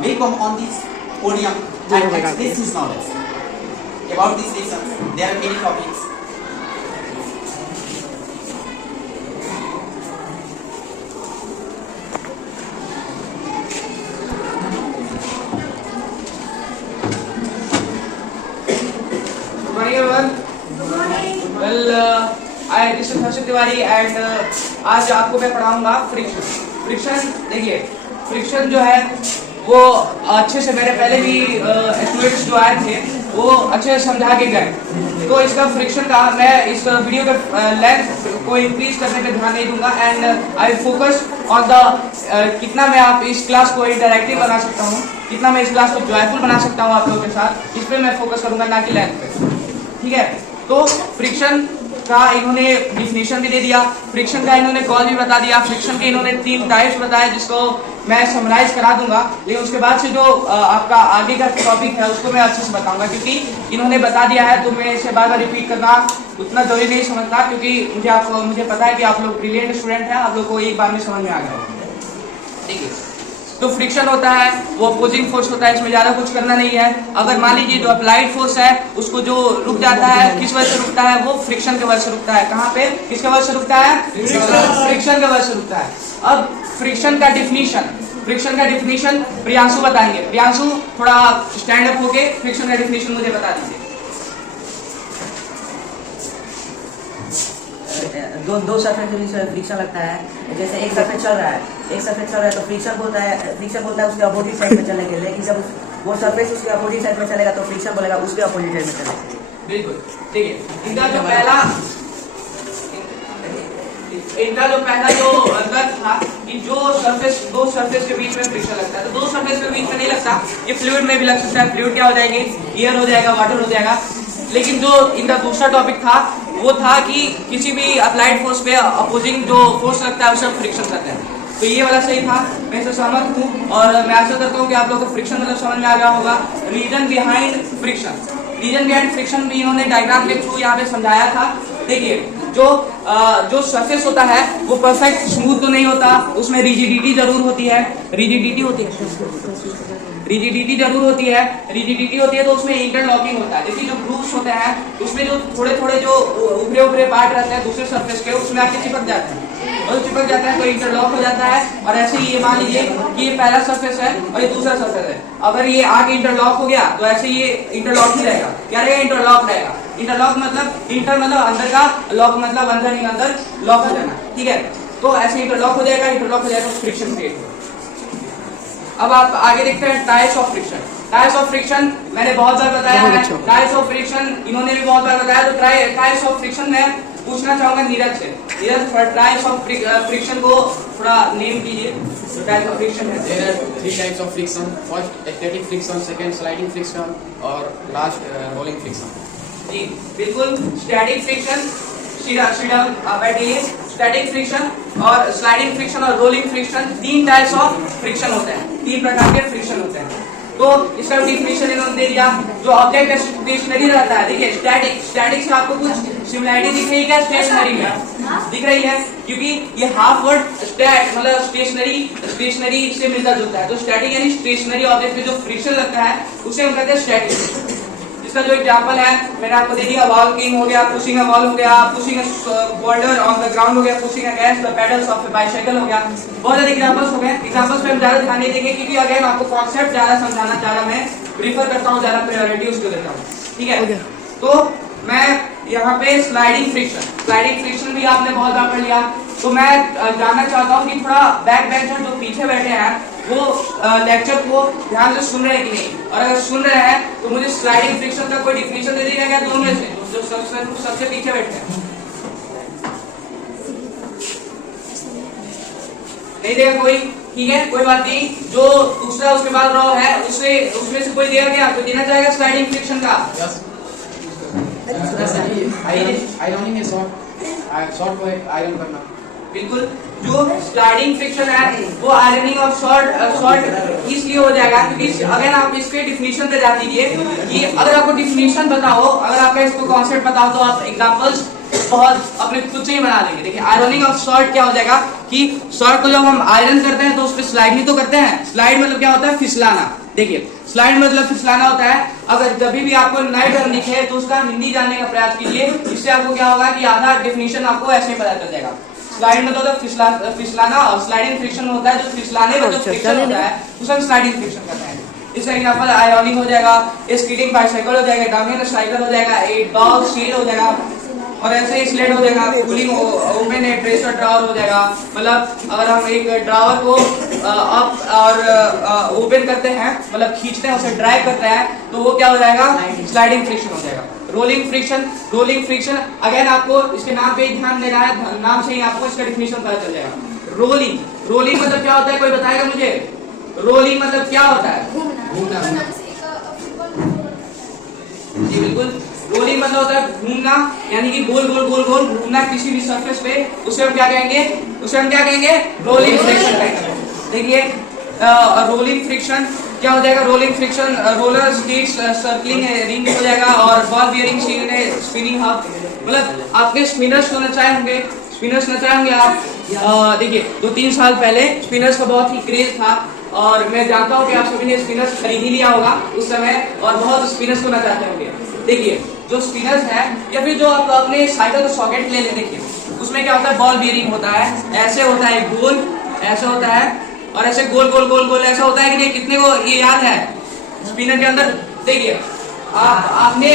will come on this podium and express his knowledge about these lessons. There are many topics. This is Harshit Tiwari and आज आपको मैं पढ़ाऊंगा friction. Friction देखिए, friction जो है वो अच्छे से मेरे पहले भी स्टूडेंट्स जो आए थे वो अच्छे से समझा के गए, तो इसका फ्रिक्शन का मैं इस वीडियो के लेंथ को इंक्रीज करने पे ध्यान नहीं दूंगा and I focus on the कितना मैं आप इस क्लास को इंटरैक्टिव बना सकता हूँ, कितना मैं इस क्लास को जॉयफुल बना सकता हूँ आप लोगों के साथ, इस पे मैं फोकस करूंगा, ना कि लेंथ पे। ठीक है, तो फ्रिक्शन का इन्होंने डिफिनेशन भी दे दिया, फ्रिक्शन का इन्होंने कॉज भी बता दिया, फ्रिक्शन के इन्होंने 3 टाइप्स बताए जिसको मैं समराइज करा दूंगा, लेकिन उसके बाद से जो आपका आगे का टॉपिक है उसको मैं अच्छे से बताऊंगा, क्योंकि इन्होंने बता दिया है तो मैं इसे बार बार रिपीट करना उतना जरूरी नहीं समझता, क्योंकि मुझे पता है कि आप लोग ब्रिलियंट स्टूडेंट हैं, आप लोग को एक बार में समझ में आ गया। ठीक है, तो फ्रिक्शन होता है वो अपोजिंग फोर्स होता है, इसमें ज्यादा कुछ करना नहीं है। अगर मान लीजिए जो अप्लाइड फोर्स है उसको जो रुक जाता है, किस वजह से रुकता है, वो फ्रिक्शन के वजह से रुकता है। कहाँ पे, किसके वजह से रुकता है, फ्रिक्शन के वजह से रुकता है। अब फ्रिक्शन का डिफिनीशन प्रियांशु बताएंगे। प्रियांशु थोड़ा स्टैंड अप होके फ्रिक्शन का डिफिनीशन मुझे बता दीजिए। दो सरफेस के बीच फ्रिक्शन लगता है, जैसे एक सरफेस चल रहा है तो फ्रिक्शन बोलता है उसके अपोजिट साइड में चलने के लिए, लेकिन जब वो सरफेस उसके अपोजिट साइड में चलेगा तो फ्रिक्शन बोलेगा उसके अपोजिट साइड में चलेगा। बिल्कुल ठीक है। इनका जो पहला जो अंतर था कि जो सरफेस दो सरफेस के बीच में फ्रिक्शन लगता है, तो दो सरफेस के बीच में नहीं लगता, ये फ्लूइड में भी लग सकता है। फ्लूइड क्या हो जाएंगे, एयर हो जाएगा, वाटर हो जाएगा। लेकिन जो इनका दूसरा टॉपिक था वो था कि किसी भी अप्लाइड फोर्स पे अपोजिंग जो फोर्स लगता है उसे फ्रिक्शन कहते हैं। तो ये वाला सही था, मैं इससे सहमत हूँ और मैं आशा करता हूँ कि आप लोगों को फ्रिक्शन मतलब समझ में आ गया होगा। Reason behind friction, reason behind friction भी इन्होंने डायग्राम के थ्रू यहाँ पे समझाया था। देखिए जो सरफेस होता है वो परफेक्ट स्मूथ तो नहीं होता, उसमें रिजिडिटी जरूर होती है, रिजिडिटी होती है तो उसमें इंटरलॉकिंग होता है। देखिए जो ग्रूव्स होते हैं उसमें जो थोड़े थोड़े जो उभरे पार्ट रहते हैं दूसरे सरफेस के, उसमें आके चिपक जाते हैं और चिपक जाता है तो इंटरलॉक हो जाता है। और ऐसे ही ये मान लीजिए कि ये पहला सरफेस है और ये दूसरा सरफेस है, अगर ये आगे इंटरलॉक हो गया तो ऐसे ये इंटरलॉक ही रहेगा। क्या रहेगा, इंटरलॉक रहेगा। इंटरलॉक मतलब इंटर मतलब अंदर का, लॉक मतलब अंदर नहीं अंदर लॉक हो जाना, ठीक है। तो ऐसे इंटरलॉक हो जाएगा तो फ्रिक्शन क्रिएट होगा। अब आप आगे देखते हैं types of friction. Types of friction मैंने बहुत बार बताया है, टाइप्स ऑफ फ्रिक्शन इन्होंने भी बहुत बार बताया। तो टाइप्स ऑफ फ्रिक्शन में पूछना चाहूंगा नीरज से, नीरज टाइप्स ऑफ फ्रिक्शन को थोड़ा नेम कीजिए। टाइप्स ऑफ फ्रिक्शन है, There are 3 types of friction. First, static friction. Second, sliding friction. और last, rolling friction. जी बिल्कुल। स्टैटिक फ्रिक्शन, बैठिए, स्टैटिक फ्रिक्शन और स्लाइडिंग फ्रिक्शन और rolling friction, 3 types of friction होते हैं, 3 प्रकार के फ्रिक्शन होते हैं। तो इसका डिफिनेशन इन्होंने दे दिया। जो ऑब्जेक्ट स्टेशनरी रहता है, देखिए स्टैटिक से आपको कुछ सिमिलरिटी दिख रही है स्टेशनरी में दिख रही है, क्योंकि ये हाफ वर्ड स्टैट मतलब स्टेशनरी से मिलता जुलता है। तो स्टैटिक यानी स्टेशनरी ऑब्जेक्ट में जो फ्रिक्शन लगता है उसे हम कहते हैं स्टैटिक। इसका जो एग्जांपल है मैंने आपको दे दिया, वॉल्किंग हो गया, पुशिंग अ वॉल हो गया, pushing a boulder on the ground हो गया, pushing against the pedals of a bicycle हो गया। बहुत सारे एग्जांपल्स हो गए। एग्जांपल्स पे हम ज्यादा ध्यान नहीं देंगे क्योंकि अगेन आपको कॉन्सेप्ट ज्यादा समझाना ज्यादा मैं प्रीफर करता हूँ, ज्यादा प्रायोरिटी उसको देता हूँ, ठीक है। तो मैं यहाँ पे स्लाइडिंग फ्रिक्शन भी आपने बहुत बार पढ़ लिया। तो मैं जानना चाहता हूँ कि थोड़ा बैक बेंचर जो पीछे बैठे हैं वो लेक्चर को ध्यान से सुन रहे हैं कि नहीं, और अगर सुन रहे हैं तो मुझे स्लाइडिंग फ्रिक्शन का कोई डिफिनेशन दे देगा क्या दोनों में से, जो सबसे पीछे बैठे हैं? नहीं देगा कोई, ठीक है कोई बात नहीं। जो दूसरा उसके बाद रॉ है उसमें से कोई देगा क्या, कोई देना चाहेगा स्लाइडिंग फ्रिक्शन का? आयरनिंग है शॉर्ट को आयरन करना। बिल्कुल। जो स्लाइडिंग फ्रिक्शन है वो आयरनिंग ऑफ शॉर्ट इसलिए हो जाएगा क्योंकि अगर आप इसके डिफिनीशन पे जा दीजिए कि अगर आपको डिफिनीशन बताओ, अगर आपका इसको कॉन्सेप्ट बताओ तो आप एग्जांपल्स बहुत अपने खुद से ही बना लेंगे। देखिए आयरनिंग ऑफ शॉर्ट क्या हो जाएगा कि शॉर्ट को जब हम आयरन करते हैं तो उस पर स्लाइड ही तो करते हैं। स्लाइड मतलब क्या होता है, फिसलाना। देखिए स्लाइड मतलब फिसलाना होता है। अगर जब भी आपको नए टर्म दिखे तो उसका हिंदी जानने का प्रयास कीजिए, इससे आपको क्या होगा कि आधा डिफिनीशन आपको ऐसे ही पता चल जाएगा। स्लाइड मतलब होता है फिसलाना और स्लाइडिंग फ्रिक्शन होता है जो फिसलाने में जो फ्रिक्शन होता है उसे हम स्लाइडिंग फ्रिक्शन कहते हैं। इसका एग्जांपल आयरनिंग हो जाएगा, स्कीटिंग बाइसाइकिल हो जाएगा, डाउनहिल साइकिल हो जाएगा, एक डॉग शील्ड हो जाएगा और ऐसे ही स्लेट हो जाएगा, कूलिंग ओपन है, ड्रेसर ड्रॉवर हो जाएगा। मतलब अगर हम एक ड्रॉवर को अप और ओपन करते हैं मतलब खींचते हैं उसे ड्राइव करते हैं तो वो क्या हो जाएगा, स्लाइडिंग फ्रिक्शन हो जाएगा। रोलिंग फ्रिक्शन अगेन आपको इसके नाम पे ध्यान देना है, नाम से ही आपको इसका डिफिनेशन पता चल जाएगा। रोलिंग मतलब क्या होता है, कोई बताएगा मुझे? रोलिंग मतलब क्या होता है? जी बिल्कुल, रोलिंग मतलब होता है घूमना, यानी कि गोल गोल गोल गोल घूमना किसी भी सरफेस पे, उसे हम क्या कहेंगे? रोलिंग फ्रिक्शन कहेंगे। देखिए रोलिंग फ्रिक्शन क्या हो जाएगा, rolling friction roller skates circling ring हो जाएगा और बॉल बियरिंग स्पिनिंग हब। मतलब आपके स्पिनर्स को नचाए होंगे आप। देखिए 2-3 साल पहले स्पिनर्स का बहुत ही क्रेज था और मैं जानता हूँ कि आप सभी ने स्पिनर्स खरीद ही लिया होगा उस समय और बहुत स्पिनर्स को नचाते होंगे। देखिए जो स्पिनर्स है या फिर जो आप अपने साइकिल का सॉकेट ले लेते हैं उसमें क्या होता है, बॉल बियरिंग होता है, ऐसे होता है गोल, ऐसे होता है और ऐसे गोल गोल गोल गोल ऐसा होता है कि नहीं, कितने को ये याद है स्पिनर के अंदर? देखिए आपने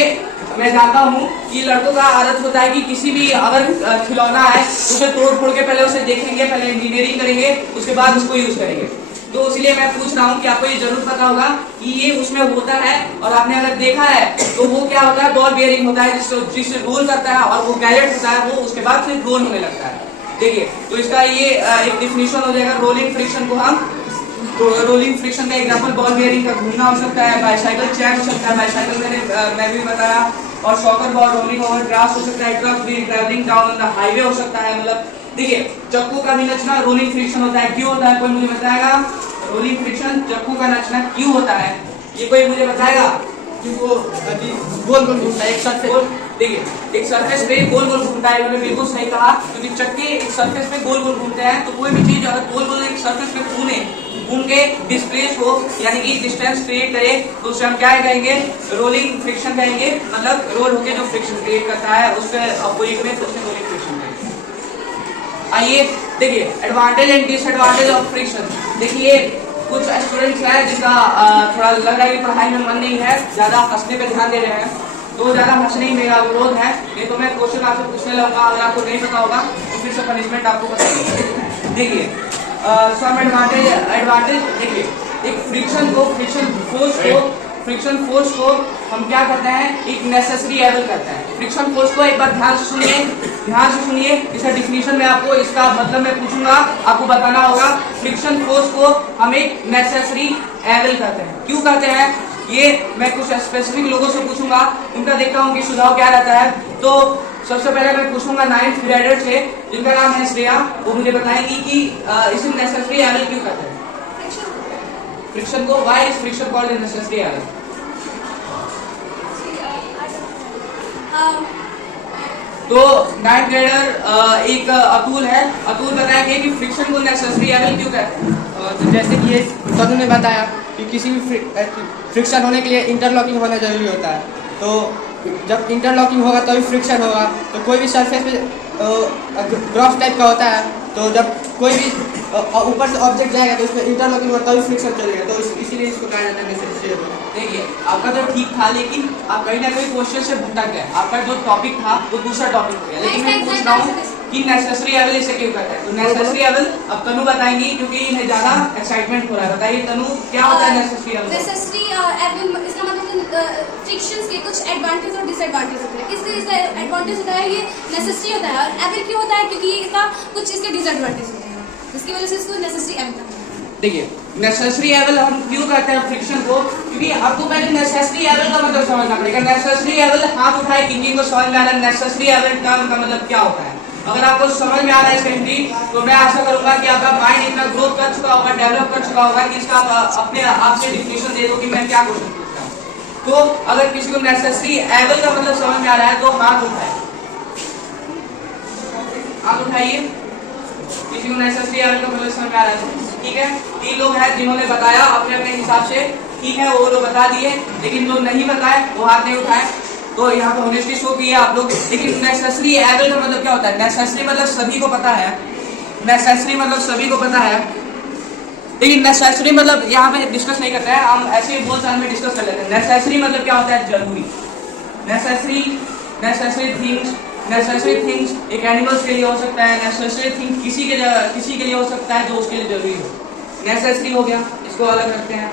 मैं जानता हूँ कि लड़कों का आदत होता है कि किसी भी अगर खिलौना है उसे तोड़ फोड़ के पहले उसे देखेंगे, पहले इंजीनियरिंग करेंगे, उसके बाद उसको यूज करेंगे। तो इसलिए मैं पूछ रहा हूँ कि आपको ये जरूर पता होगा कि ये उसमें होता है, और आपने अगर देखा है तो वो क्या होता है, बॉल बेयरिंग होता है जिससे रोल करता है, और वो गैजेट होता है, वो उसके बाद फिर रोल होने लगता है। देखिए, तो इसका ये एक डिफिनेशन हो जाएगा रोलिंग फ्रिक्शन को हम, तो रोलिंग फ्रिक्शन का एग्जांपल बॉल बेयरिंग का घूमना हो सकता है, बाइसाइकिल चैन हो सकता है, बाइसाइकिल मैं भी बताया, और soccer ball rolling over grass हो सकता है, ट्रक भी travelling down on the highway हो सकता है। मतलब देखिए, चक्कू का भी नचना रोलिंग फ्रिक्शन होता है। क्यों होता है, कोई मुझे बताएगा? रोलिंग फ्रिक्शन चक्कू का नचना क्यों होता है, ये कोई मुझे बताएगा? क्योंकि वो गोल गोल घूमता है एक सरफेस। देखिए, एक सरफेस पे गोल गोल घूमता है, मैंने बिल्कुल सही कहा, क्योंकि चक्के एक सरफेस पे गोल गोल घूमते हैं। तो कोई भी चीज अगर गोल गोल एक सरफेस पे घूम के डिस्प्लेस हो, यानी कि डिस्टेंस क्रिएट करे, तो उसे हम क्या कहेंगे? रोलिंग फ्रिक्शन कहेंगे। मतलब रोल होके जो फ्रिक्शन क्रिएट करता है उसके अपोजिट में, तो उसे रोलिंग फ्रिक्शन कहेंगे। आइए देखिए, advantage and disadvantage of friction. देखिए, कुछ स्टूडेंट्स हैं जिनका थोड़ा लग रहा है कि पढ़ाई में मन नहीं है, ज्यादा हंसने पे ध्यान दे रहे हैं, तो ज्यादा हंसने ही मेरा विरोध है, नहीं तो मैं क्वेश्चन आपसे पूछने लगूंगा, अगर आपको नहीं पता होगा तो फिर से पनिशमेंट आपको बताइए। देखिए, सम एडवांटेज देखिए, एक फ्रिक्शन फोर्स को हम क्या करते हैं, एक नेसेसरी एबल करते हैं। फ्रिक्शन फोर्स को एक बार ध्यान से सुनिए, इसका डिफिनीशन में आपको, इसका मतलब मैं पूछूंगा, आपको बताना होगा। फ्रिक्शन फोर्स को हम एक नेसेसरी एबल करते हैं। क्यों करते हैं, ये मैं कुछ स्पेसिफिक लोगों से पूछूंगा, उनका देखता हूँ कि सुझाव क्या रहता है। तो सबसे पहले मैं पूछूंगा 9th ग्रेडर से, जिनका नाम है श्रेया, वो मुझे बताएंगी कि इसे नेसेसरी एबल क्यों कहते हैं, फ्रिक्शन को। Why is friction called a necessary able? तो 9th ग्रेडर एक अतुल है, अतुल बताएंगे कि फ्रिक्शन को नेसेसरी एबल क्यों कहते हैं। तो जैसे कि ये तनु ने बताया कि किसी भी फ्रिक्शन होने के लिए इंटरलॉकिंग होना जरूरी होता है। तो जब इंटरलॉकिंग होगा तभी फ्रिक्शन होगा। तो कोई भी सरफेस पे ग्रॉस टाइप का होता है, तो जब कोई भी ऊपर से ऑब्जेक्ट जाएगा तो उसमें इंटरलॉकिंग होगा तभी फ्रिक्शन चलेगा। तो इसीलिए इसको कहा जाता है नेसेसरी एबल। देखिए, आपका तो ठीक था, लेकिन आप कहीं ना कहीं क्वेश्चन से भटक गए। आपका जो टॉपिक था वो दूसरा टॉपिक हो गया। लेकिन मैं पूछ रहा हूँ कि नेसेसरी एबल इसे क्यों कहते हैं। तो नेसेसरी एबल अब तनु बताएंगी, क्योंकि इन्हें ज्यादा एक्साइटमेंट हो रहा है। बताइए तनु, क्या होता है नेसेसरी एबल? नेसेसरी एबल इसका मतलब फ्रिक्शंस के कुछ एडवांटेज और डिसएडवांटेज होते हैं। इसलिए इसका एडवांटेज होता है, ये नेसेसरी होता है, और एबल क्यों होता है, क्योंकि इसका कुछ इसके डिसएडवांटेज होते हैं, जिसकी वजह से इसको नेसेसरी एबल कहते हैं। देखिए, नेसेसरी एबल हम क्यों कहते हैं फ्रिक्शन को, क्योंकि आपको पहले नेसेसरी एबल का मतलब समझना पड़ेगा। नेसेसरी एबल, हाथ उठाए किन को समझ में आ रहा है नेसेसरी एबल टर्म का मतलब क्या होता है। अगर आपको समझ में आ रहा है इसका हिंदी, तो मैं आशा करूंगा कि आपका माइंड इतना ग्रोथ कर चुका होगा, डेवलप कर चुका होगा कि इसका अपने आप से डिफिनेशन दे दो कि मैं क्या क्वेश्चन पूछ रहा हूँ। तो अगर किसी को नेसेसरी एबल का मतलब समझ में आ रहा है तो हाथ उठाए, हाथ उठाइए। किसी को नेसेसरी एबल का मतलब समझ में आ रहा है, ठीक है। 3 लोग हैं जिन्होंने बताया अपने अपने हिसाब से, ठीक है, वो लोग बता दिए। लेकिन जो नहीं बताए वो हाथ नहीं उठाए, तो यहाँ पे ऑनेस्टी शो की है आप लोग। लेकिन नेसेसरी एबल का मतलब क्या होता है? नेसेसरी मतलब सभी को पता है, नेसेसरी मतलब सभी को पता है। लेकिन नेसेसरी मतलब यहाँ पे डिस्कस नहीं करते हैं, हम ऐसे ही बोलचाल में डिस्कस कर लेते हैं। नेसेसरी मतलब क्या होता है? जरूरी। नेसेसरी थिंग्स एक एनिमल्स के लिए हो सकता है, नेसेसरी थिंग किसी के लिए हो सकता है जो उसके लिए जरूरी हो। नेसेसरी हो गया, इसको अलग रखते हैं।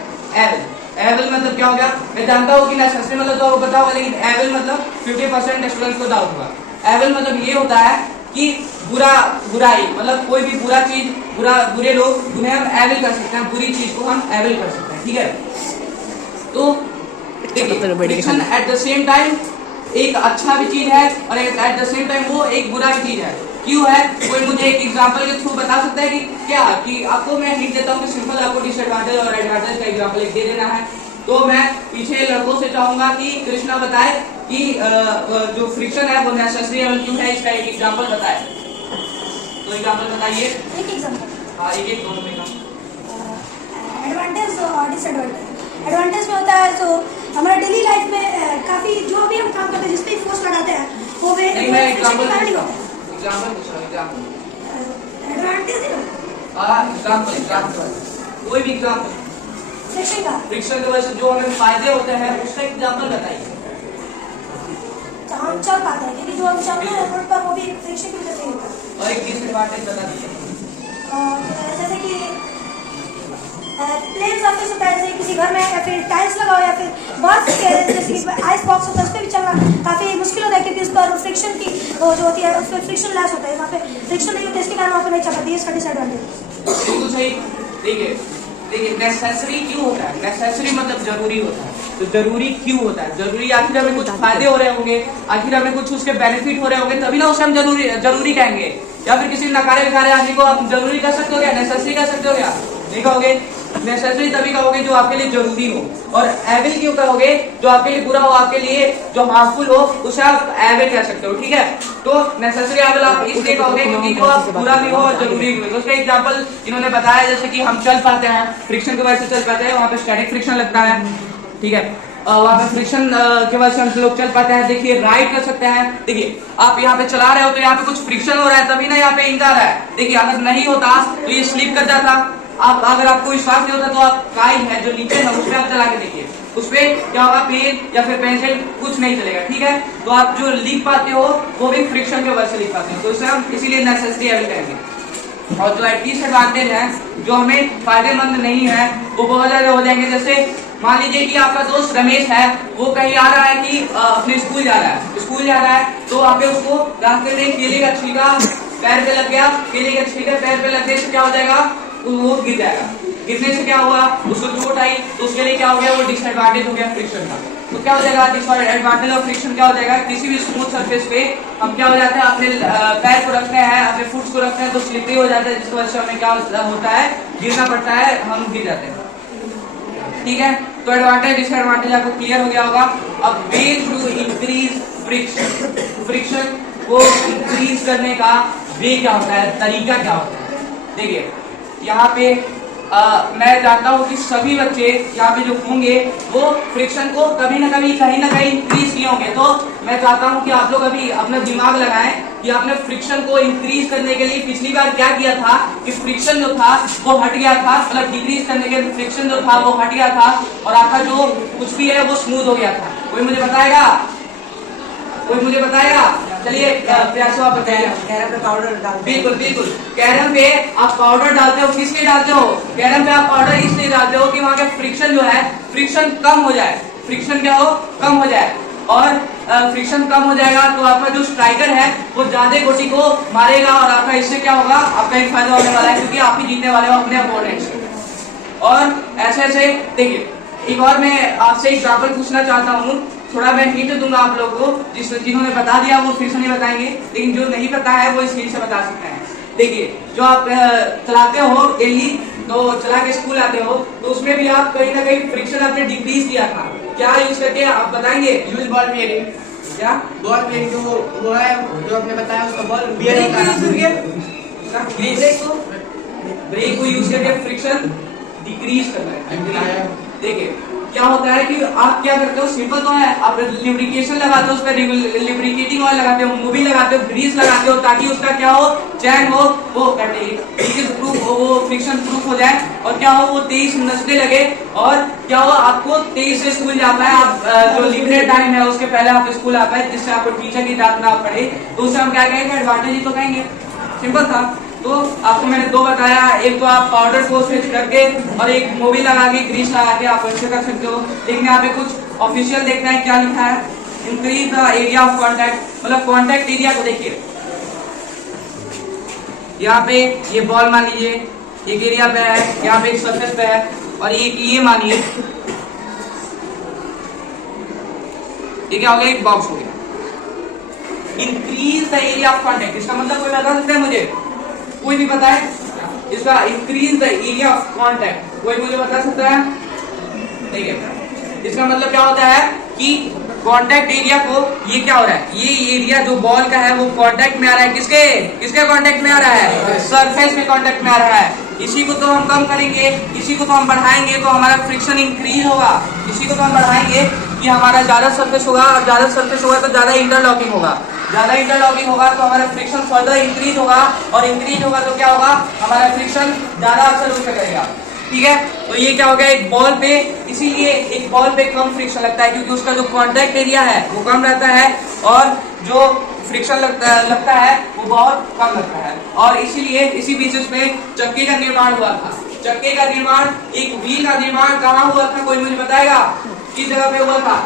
एबल मतलब क्या हो गया? मैं जानता हूँ कि नेसेसरी मतलब तो आपको पता होगा, लेकिन एबल मतलब 50% स्टूडेंट्स को डाउट होगा। एबल मतलब ये होता है कि बुराई, मतलब कोई भी बुरा चीज, बुरे लोग, उन्हें हम एबल कर सकते हैं, बुरी चीज को हम एबल कर सकते हैं, ठीक है। तो friction at the same time एक अच्छा भी चीज है, और एट द सेम टाइम वो एक बुरा भी चीज है। क्यों है? कोई मुझे एक एग्जांपल के थ्रू बता सकता है कि क्या? कि आपको मैं हिंट देता हूँ कि सिंपल आपको डिसएडवांटेज और एडवांटेज का एग्जांपल एक दे देना है। तो मैं पीछे लड़कों से चाहूंगा कि कृष्णा बताए कि जो फ्रिक्शन है वो नेसेसरी एबल क्यों है, इसका एक एग्जांपल बताए। तो एग्जांपल बताइए। एक एग्जांपल, हाँ, एक दोनों में एडवांटेज और डिसएडवांटेज। एडवांटेज में होता है जो हमारे डेली लाइफ में काफी जो भी हम काम करते हैं, जिस पे फोर्स लगाते हैं, वो वे एग्जांपल नहीं होता है। एडवांटेज एग्जांपल कोई भी एग्जांपल फ्रिक्शन का, फ्रिक्शन की वजह से जो हमें फायदे होते हैं उसका एग्जांपल बताइए। हम चल पाते हैं, क्योंकि जो हम चलते हैं रोड पर वो भी फ्रिक्शन की वजह से होता है। और एक डिसएडवांटेज बता दीजिए। जैसे कि प्लेन सरफेस होता है, जैसे किसी घर में या फिर टाइल्स लगाओ या फिर बहुत जैसे कि आइस बॉक्स होता है, उस पर भी चलना काफ़ी मुश्किल होता है, क्योंकि उस पर फ्रिक्शन की वो जो होती है उस पर फ्रिक्शन लेस होता है, वहाँ पे फ्रिक्शन नहीं होता है, इसके कारण वहाँ पे नहीं चल पाती है, इसका डिसएडवांटेज। बिल्कुल सही। देखिए नेसेसरी क्यों होता है? नेसेसरी मतलब जरूरी होता है। तो जरूरी क्यों होता है? जरूरी आखिर हमें कुछ फायदे हो रहे होंगे, आखिर हमें कुछ उसके बेनिफिट हो रहे होंगे, तभी ना उसे हम जरूरी कहेंगे। या फिर किसी नकारे विकारे आदमी को आप जरूरी कह सकते हो क्या? नेसेसरी कह सकते हो क्या? नहीं कहोगे। नेसेसरी तभी कहोगे जो आपके लिए जरूरी हो, और एविल क्यों कहोगे? जो आपके लिए बुरा हो, आपके लिए जो हार्मफुल हो, उसे आप एविल कह सकते हो। ठीक है, तो नेसेसरी एविल आप इसलिए कहोगे क्योंकि वो आप बुरा भी हो और जरूरी भी हो। तो उसका एग्जांपल इन्होंने बताया, जैसे कि हम चल पाते हैं, फ्रिक्शन की वजह से चल पाते हैं, वहाँ पे स्टैटिक फ्रिक्शन लगता है। ठीक है, वहाँ पे फ्रिक्शन की वजह से हम लोग चल पाते हैं। देखिए राइड कर सकते हैं। देखिए आप यहाँ पे चला रहे हो तो यहाँ पे कुछ फ्रिक्शन हो रहा है, तभी ना यहाँ पे इंक आ रहा है। देखिए अगर नहीं होता तो ये स्लिप कर जाता। आप अगर आपको विश्वास नहीं होता तो आप काई है जो नीचे है उसपे आप चला के देखिए, उसपे क्या होगा? पेन या फिर पेंसिल कुछ नहीं चलेगा। ठीक है, तो आप जो लिख पाते हो वो भी फ्रिक्शन की वजह से लिख पाते हो, तो इसे हम इसीलिए नेसेसरी एविल कहेंगे। और जो डिसएडवांटेज है, जो हमें फायदेमंद नहीं है, वो बहुत ज्यादा हो जाएंगे। जैसे मान लीजिए कि आपका दोस्त रमेश है, वो कहीं आ रहा है कि अपने स्कूल जा रहा है, तो वहाँ पे उसको रास्ते में केले का छिलका पैर पे लग गया, केले का छिलका पैर पे लगने से क्या हो जाएगा? वो गिर जाएगा। गिरने से क्या हुआ? उसको चोट आई, तो उसके लिए क्या हो गया? वो डिसएडवांटेज हो गया फ्रिक्शन का। तो क्या हो जाएगा? डिसएडवांटेज ऑफ फ्रिक्शन क्या हो जाएगा? किसी भी स्मूथ सरफेस पे हम क्या हो जाते हैं? अपने पैर को रखते हैं, अपने फुट को रखते हैं, तो स्लिपरी हो जाता है, जिसकी वजह से हमें क्या होता है? गिरना पड़ता है, हम गिर जाते हैं। ठीक है, तो एडवांटेज डिसएडवांटेज आपको क्लियर हो गया होगा। अब वे टू इंक्रीज फ्रिक्शन को इंक्रीज करने का वे क्या होता है? तरीका क्या होता है? देखिए यहाँ पे मैं जानता हूँ कि सभी बच्चे यहाँ पे जो होंगे वो फ्रिक्शन को कभी ना कभी कहीं ना कहीं इंक्रीज किए होंगे। तो मैं चाहता हूँ कि आप लोग अभी अपना दिमाग लगाएं कि आपने फ्रिक्शन को इंक्रीज करने के लिए पिछली बार क्या किया था कि फ्रिक्शन जो था वो हट गया था, मतलब डिक्रीज करने के लिए फ्रिक्शन जो था वो हट गया था और आपका जो कुछ भी है वो स्मूथ हो गया था। कोई मुझे बताएगा? चलिए प्रयासो आप बताइए। कैरम पे पाउडर डालते हैं। बिल्कुल कैरम पे आप पाउडर डालते हो, किस लिए डालते हो? कैरम पे आप पाउडर इसलिए डालते हो कि वहाँ के फ्रिक्शन जो है फ्रिक्शन कम हो जाए, फ्रिक्शन क्या हो? कम हो जाए। और फ्रिक्शन कम हो जाएगा तो आपका जो स्ट्राइकर है वो ज्यादा गोटी को मारेगा और आपका इससे क्या होगा? आपका एक फायदा होने वाला है, क्योंकि आप ही जीतने वाले हो अपने अपोनेंट से। और ऐसे देखिए, एक और मैं आपसे एग्जाम्पल पूछना चाहता हूँ, थोड़ा मैं हिंट दूंगा आप लोगों को। जिन्होंने बता दिया वो फिर से नहीं बताएंगे, लेकिन जो नहीं पता है वो इस हिंट से बता सकते हैं। देखिए जो आप चलाते हो डेली, तो चला के स्कूल आते हो, तो उसमें भी आप कहीं ना कहीं फ्रिक्शन आपने डिक्रीज किया था। क्या यूज करके आप बताएंगे? Use ball bearing. क्या बॉल बेयरिंग जो वो है, जो आपने बताया उसका बॉल बेयरिंग ब्रेक को यूज करके फ्रिक्शन डिक्रीज करना है। देखिए क्या होता है कि आप क्या करते हो? सिंपल तो है, आप लिब्रिकेशन लगाते हो, उस पर लिब्रिकेटिंग ऑयल लगाते हो, मूवी लगाते हो, ग्रीस लगाते हो, ताकि उसका क्या हो? चैन हो, वो प्रूफ हो, वो फ्रिक्शन प्रूफ हो जाए, और क्या हो? वो तेज नचने लगे, और क्या हो? आपको तेज से स्कूल जा पाए, आप जो लिमिटेड टाइम है उसके पहले आप स्कूल आ पाए, जिससे आपको टीचर की डांट ना पड़े। तो उससे हम क्या कहेंगे? एडवांटेज ही तो कहेंगे। सिंपल था। तो आपको मैंने दो बताया, एक तो आप पाउडर को स्विच करके और एक मूवी लगा के, ग्रीस लगा के आप ऐसे कर सकते हो। लेकिन यहाँ पे कुछ ऑफिशियल देखते हैं क्या लिखा है? Increase the area of contact, मतलब कॉन्टैक्ट एरिया को देखिए। यहाँ पे ये बॉल मान लीजिए एक एरिया पे है, यहाँ पे एक सरफेस पे है, और एक ये मानिए ये क्या हो गया? एक बॉक्स हो गया। Increase the area of contact, इसका मतलब कोई बता सकता है मुझे? कोई भी पता है इसका? Increase the area of contact, कोई मुझे बता सकता है? ठीक है, इसका मतलब क्या होता है कि कॉन्टैक्ट एरिया को, ये क्या हो रहा है? ये एरिया जो बॉल का है वो कॉन्टैक्ट में आ रहा है, किसके कॉन्टैक्ट में आ रहा है? सरफेस में कॉन्टैक्ट में आ रहा है। इसी को तो हम कम करेंगे, इसी को तो हम बढ़ाएंगे, तो हमारा फ्रिक्शन इंक्रीज होगा। इसी को तो हम बढ़ाएंगे कि हमारा ज्यादा सरफेस होगा, और ज्यादा सरफेस होगा तो ज्यादा इंटरलॉकिंग होगा, ज्यादा इंटरलॉकिंग होगा तो हमारा फ्रिक्शन फर्दर इंक्रीज होगा, और इंक्रीज होगा तो क्या होगा? हमारा फ्रिक्शन ज्यादा अक्सर उससे करेगा। ठीक है, तो ये क्या हो गया? एक बॉल पे, इसीलिए एक बॉल पे कम फ्रिक्शन लगता है, क्योंकि उसका जो कॉन्टैक्ट एरिया है वो कम रहता है, और जो फ्रिक्शन लगता है वो बहुत कम लगता है। और इसीलिए इसी बेसिस पे चक्के का निर्माण हुआ था। चक्के का निर्माण, एक व्हील का निर्माण कहाँ हुआ था, कोई मुझे बताएगा किस जगह पे हुआ था?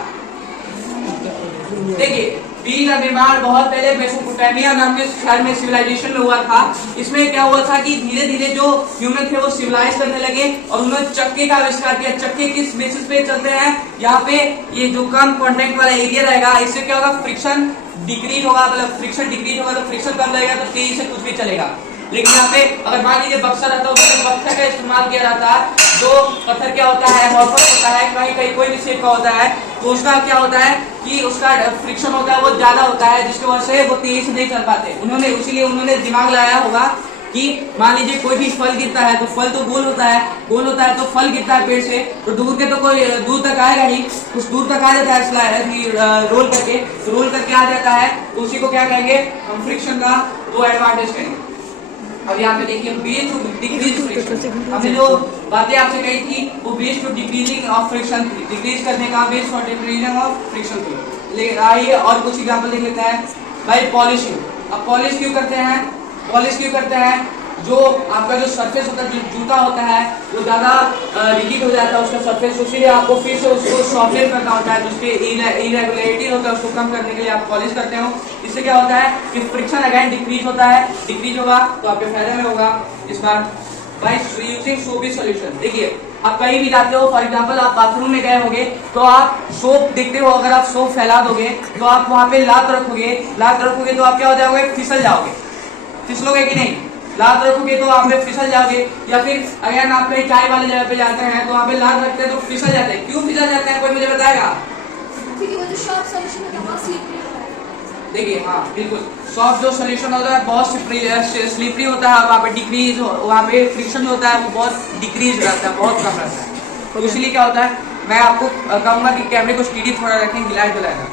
देखिए, व्हील का निर्माण बहुत पहले मेसोपोटामिया नाम के शहर में सिविलाइजेशन में हुआ था। इसमें क्या हुआ था कि धीरे धीरे जो ह्यूमन थे वो सिविलाइज करने लगे और उन्होंने चक्के का आविष्कार किया। चक्के किस बेसिस पे चलते हैं? यहाँ पे ये जो कम कॉन्टेक्ट वाला एरिया रहेगा, इससे क्या होगा, फ्रिक्शन डिक्रीज होगा, मतलब फ्रिक्शन डिक्रीज होगा तो फ्रिक्शन कम रहेगा तो तेजी से कुछ भी चलेगा। लेकिन यहाँ पे अगर मान लीजिए बक्सा रहता है, उसमें पत्थर का इस्तेमाल किया जाता है, तो पत्थर क्या होता है, मॉर्फस होता है, कहीं कहीं कोई भी शेप का होता है, तो उसका क्या होता है कि उसका फ्रिक्शन होता है वो ज्यादा होता है, जिसकी वजह से वो तेजी से नहीं चल पाते। उन्होंने इसीलिए उन्होंने दिमाग लगाया होगा कि मान लीजिए कोई भी फल गिरता है तो फल तो गोल होता है तो फल गिरता है पेड़ से, तो दूर के तो कोई दूर तक आएगा ही, कुछ दूर तक आ जाता है रोल करके आ जाता है, तो उसी को क्या कहेंगे हम, फ्रिक्शन का वो एडवांटेज कहेंगे। अब यहाँ पे देखिए बेस टू डिक्रीज फ्रिक्शन, हमने जो बातें आपसे कही थी वो base to decreasing of friction थी, डिक्रीज करने का base for decreasing of friction थी। लेकिन आइए और कुछ एग्जांपल देख लेते हैं भाई। पॉलिशिंग, अब पॉलिश क्यों करते हैं? जो आपका जो सरफेस होता है, जो जूता होता है वो ज्यादा रिजिड हो जाता है उसका सरफेस, इसीलिए आपको फिर से उसको सॉफ्टवेयर करना होता है, जिसके इरेगुलरिटी होता है उसको कम करने के लिए आप पॉलिश करते हो। इससे क्या होता है कि फ्रिक्शन अगेन डिक्रीज होता है, डिक्रीज होगा तो आपके फायदे में होगा। इस बार बाय यूजिंग सोपी सॉल्यूशन, देखिए आप कहीं भी जाते हो, फॉर एग्जांपल आप बाथरूम में गए होंगे तो आप सोप देखते हो, अगर आप सोप फैला दोगे तो आप वहां पे लात रखोगे तो आप क्या हो जाओगे, फिसलोगे कि नहीं? लात रखोगे तो आप फिसल जाओगे। या फिर अगर आप कहीं चाय वाले जगह पे जाते हैं तो वहाँ पे लात रखते हैं तो फिसल जाते हैं। क्यों फिसल जाते हैं, कोई मुझे बताएगा? क्योंकि वो जो सॉफ्ट सॉल्यूशन होता है बहुत स्लिपरी होता है। देखिए हाँ बिल्कुल, सॉफ्ट जो सोल्यूशन होता है बहुत स्लिपरी होता है, वहाँ पे डिक्रीज, वहाँ पे फ्रिक्शन होता है वो बहुत डिक्रीज रहता है, बहुत कम रहता है। तो इसलिए क्या होता है, मैं आपको कहूंगा कि कैमरे को स्टीडी थोड़ा रखें, गिलास जलाएगा।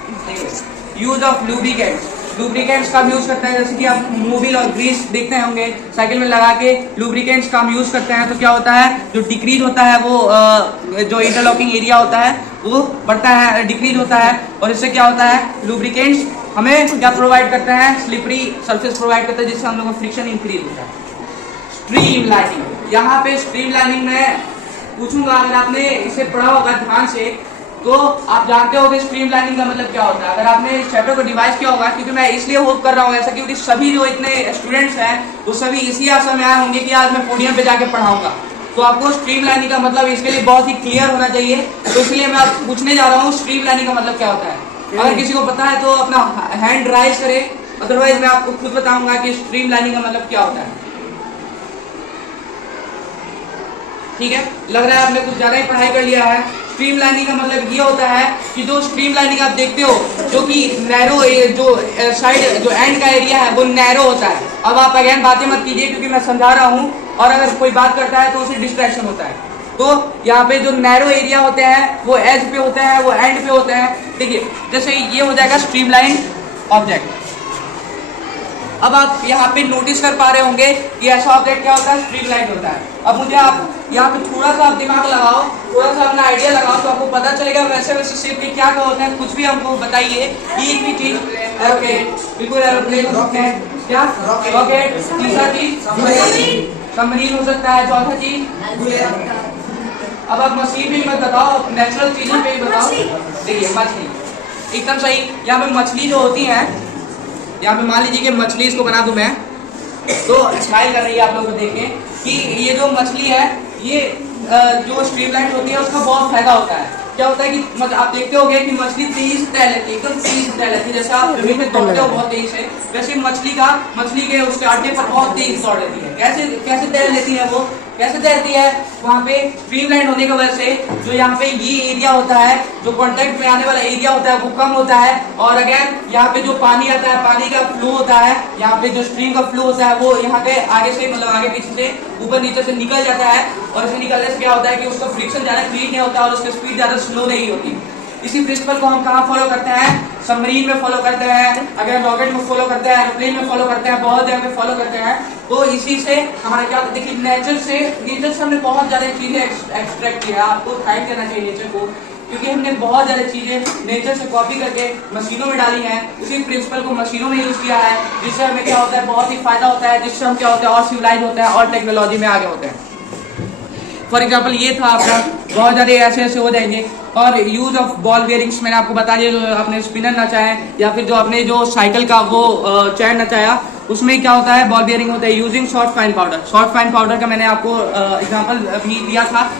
यूज ऑफ लुब्रिकेंट्स का यूज करते हैं, जैसे कि आप मोबिल और ग्रीस देखते होंगे साइकिल में लगा के लुब्रिकेंट्स का हम यूज करते हैं, तो क्या होता है जो डिक्रीज होता है वो जो इंटरलॉकिंग एरिया होता है वो बढ़ता है, डिक्रीज होता है। और इससे क्या होता है, लुब्रिकेंट्स हमें क्या प्रोवाइड करते हैं, स्लिपरी सरफेस प्रोवाइड करते हैं, जिससे हम लोगों का फ्रिक्शन इंक्रीज होता है। स्ट्रीम लाइनिंग, यहाँ पे स्ट्रीम लाइनिंग में पूछूंगा, अगर आपने इसे पढ़ा होगा ध्यान से तो आप जानते होंगे स्ट्रीम लाइनिंग का मतलब क्या होता है। अगर आपने इस चैप्टर को डिवाइस किया होगा, क्योंकि मैं इसलिए होप कर रहा हूँ ऐसा, क्योंकि सभी जो इतने स्टूडेंट्स हैं वो सभी इसी आशा में आए होंगे कि आज मैं पोडियम पे जाके पढ़ाऊंगा, तो आपको स्ट्रीम लाइनिंग का मतलब इसके लिए बहुत ही क्लियर होना चाहिए। तो इसलिए मैं आपको पूछने जा रहा हूँ स्ट्रीम लाइनिंग का मतलब क्या होता है। अगर किसी को पता है तो अपना हैंड राइज करे, अदरवाइज मैं आपको खुद बताऊंगा कि स्ट्रीम लाइनिंग का मतलब क्या होता है। ठीक है, लग रहा है आपने कुछ ज्यादा ही पढ़ाई कर लिया है। स्ट्रीम लाइनिंग का मतलब ये होता है कि जो स्ट्रीम लाइनिंग आप देखते हो, जो कि नैरो जो साइड जो एंड का एरिया है वो नैरो होता है। अब आप अगेन बातें मत कीजिए क्योंकि मैं समझा रहा हूँ, और अगर कोई बात करता है तो उसे डिस्ट्रैक्शन होता है। तो यहाँ पे जो नैरो एरिया होते हैं वो एज पे होते हैं, वो एंड पे होते हैं। देखिए जैसे ये हो जाएगा स्ट्रीम लाइन ऑब्जेक्ट। अब आप यहाँ पे नोटिस कर पा रहे होंगे कि ऐसा ऑब्जेक्ट क्या होता है, स्ट्रीम लाइन होता है। अब मुझे आप यहाँ पे थोड़ा सा आप दिमाग लगाओ, थोड़ा सा अपना आइडिया लगाओ, तो आपको पता चलेगा वैसे वैसे शेप के क्या क्या होते हैं। कुछ भी हमको बताइए, एक भी चीज। ओके, बिल्कुल एरोप्लेन हो सकते हैं, क्या रॉकेट, तीसरा चीज सबमरीन हो सकता है, चौथा चीज। अब आप मछली भी मत बताओ, नेचुरल चीजें पे ही बताओ। देखिए मछली एकदम सही। यहाँ पे मछली जो होती है, यहाँ पे मान लीजिए कि मछली इसको बना दूं मैं, तो स्माइल कर रही है आप लोगों को देख के कि ये जो मछली है ये जो स्ट्रीम लाइन होती है उसका बहुत फायदा होता है। क्या होता है कि आप देखते होंगे कि मछली तेज से तैर लेती है, एकदम तेज से तैर लेती है। जैसे आप जमीन में दौड़ते हो बहुत तेज से, वैसे मछली के उसके अड्डे पर बहुत तेज दौड़ लेती है। कैसे तैर लेती है वो, कैसे तैरती है, वहाँ पे स्ट्रीम लाइन होने की वजह से जो यहाँ पे ये एरिया होता है, जो कॉन्टेक्ट में आने वाला एरिया होता है वो कम होता है। और अगेन यहाँ पे जो पानी आता है, पानी का फ्लो होता है, यहाँ पे जो स्ट्रीम का फ्लो होता है वो यहाँ पे आगे से मतलब आगे पीछे से ऊपर नीचे से निकल जाता है। और इसे निकलने से क्या होता है कि उसका फ्रिक्शन ज्यादा क्रिएट नहीं होता और उसकी स्पीड ज्यादा स्लो नहीं होती। इसी प्रिंसिपल को हम कहाँ फॉलो करते हैं, सबमरीन में फॉलो करते हैं, अगर रॉकेट में फॉलो करते हैं, एरोप्लेन में फॉलो करते हैं, बहुत जगह पे फॉलो करते हैं। तो इसी से हमारा क्या होता है, देखिए नेचर से हमने बहुत ज्यादा चीजें एक्सट्रैक्ट किया। आपको थैंक करना चाहिए नेचर को, क्योंकि हमने बहुत ज्यादा चीजें नेचर से कॉपी करके मशीनों में डाली हैं। उसी प्रिंसिपल को मशीनों में यूज किया है, जिससे हमें क्या होता है बहुत ही फायदा होता है, जिससे हम क्या होता है और सिविलाइज होता है और टेक्नोलॉजी में आगे होते हैं। फॉर एग्जाम्पल ये था आपका, बहुत ज़्यादा ऐसे ऐसे हो जाएंगे। और यूज ऑफ बॉल बेयरिंग्स मैंने आपको बता दिया, जो आपने स्पिनर नचाया या फिर जो आपने जो साइकिल का वो चैन नचाया, उसमें क्या होता है, बॉल बेयरिंग होता है। Using short fine powder, short fine powder का मैंने आपको एग्जाम्पल भी दिया था,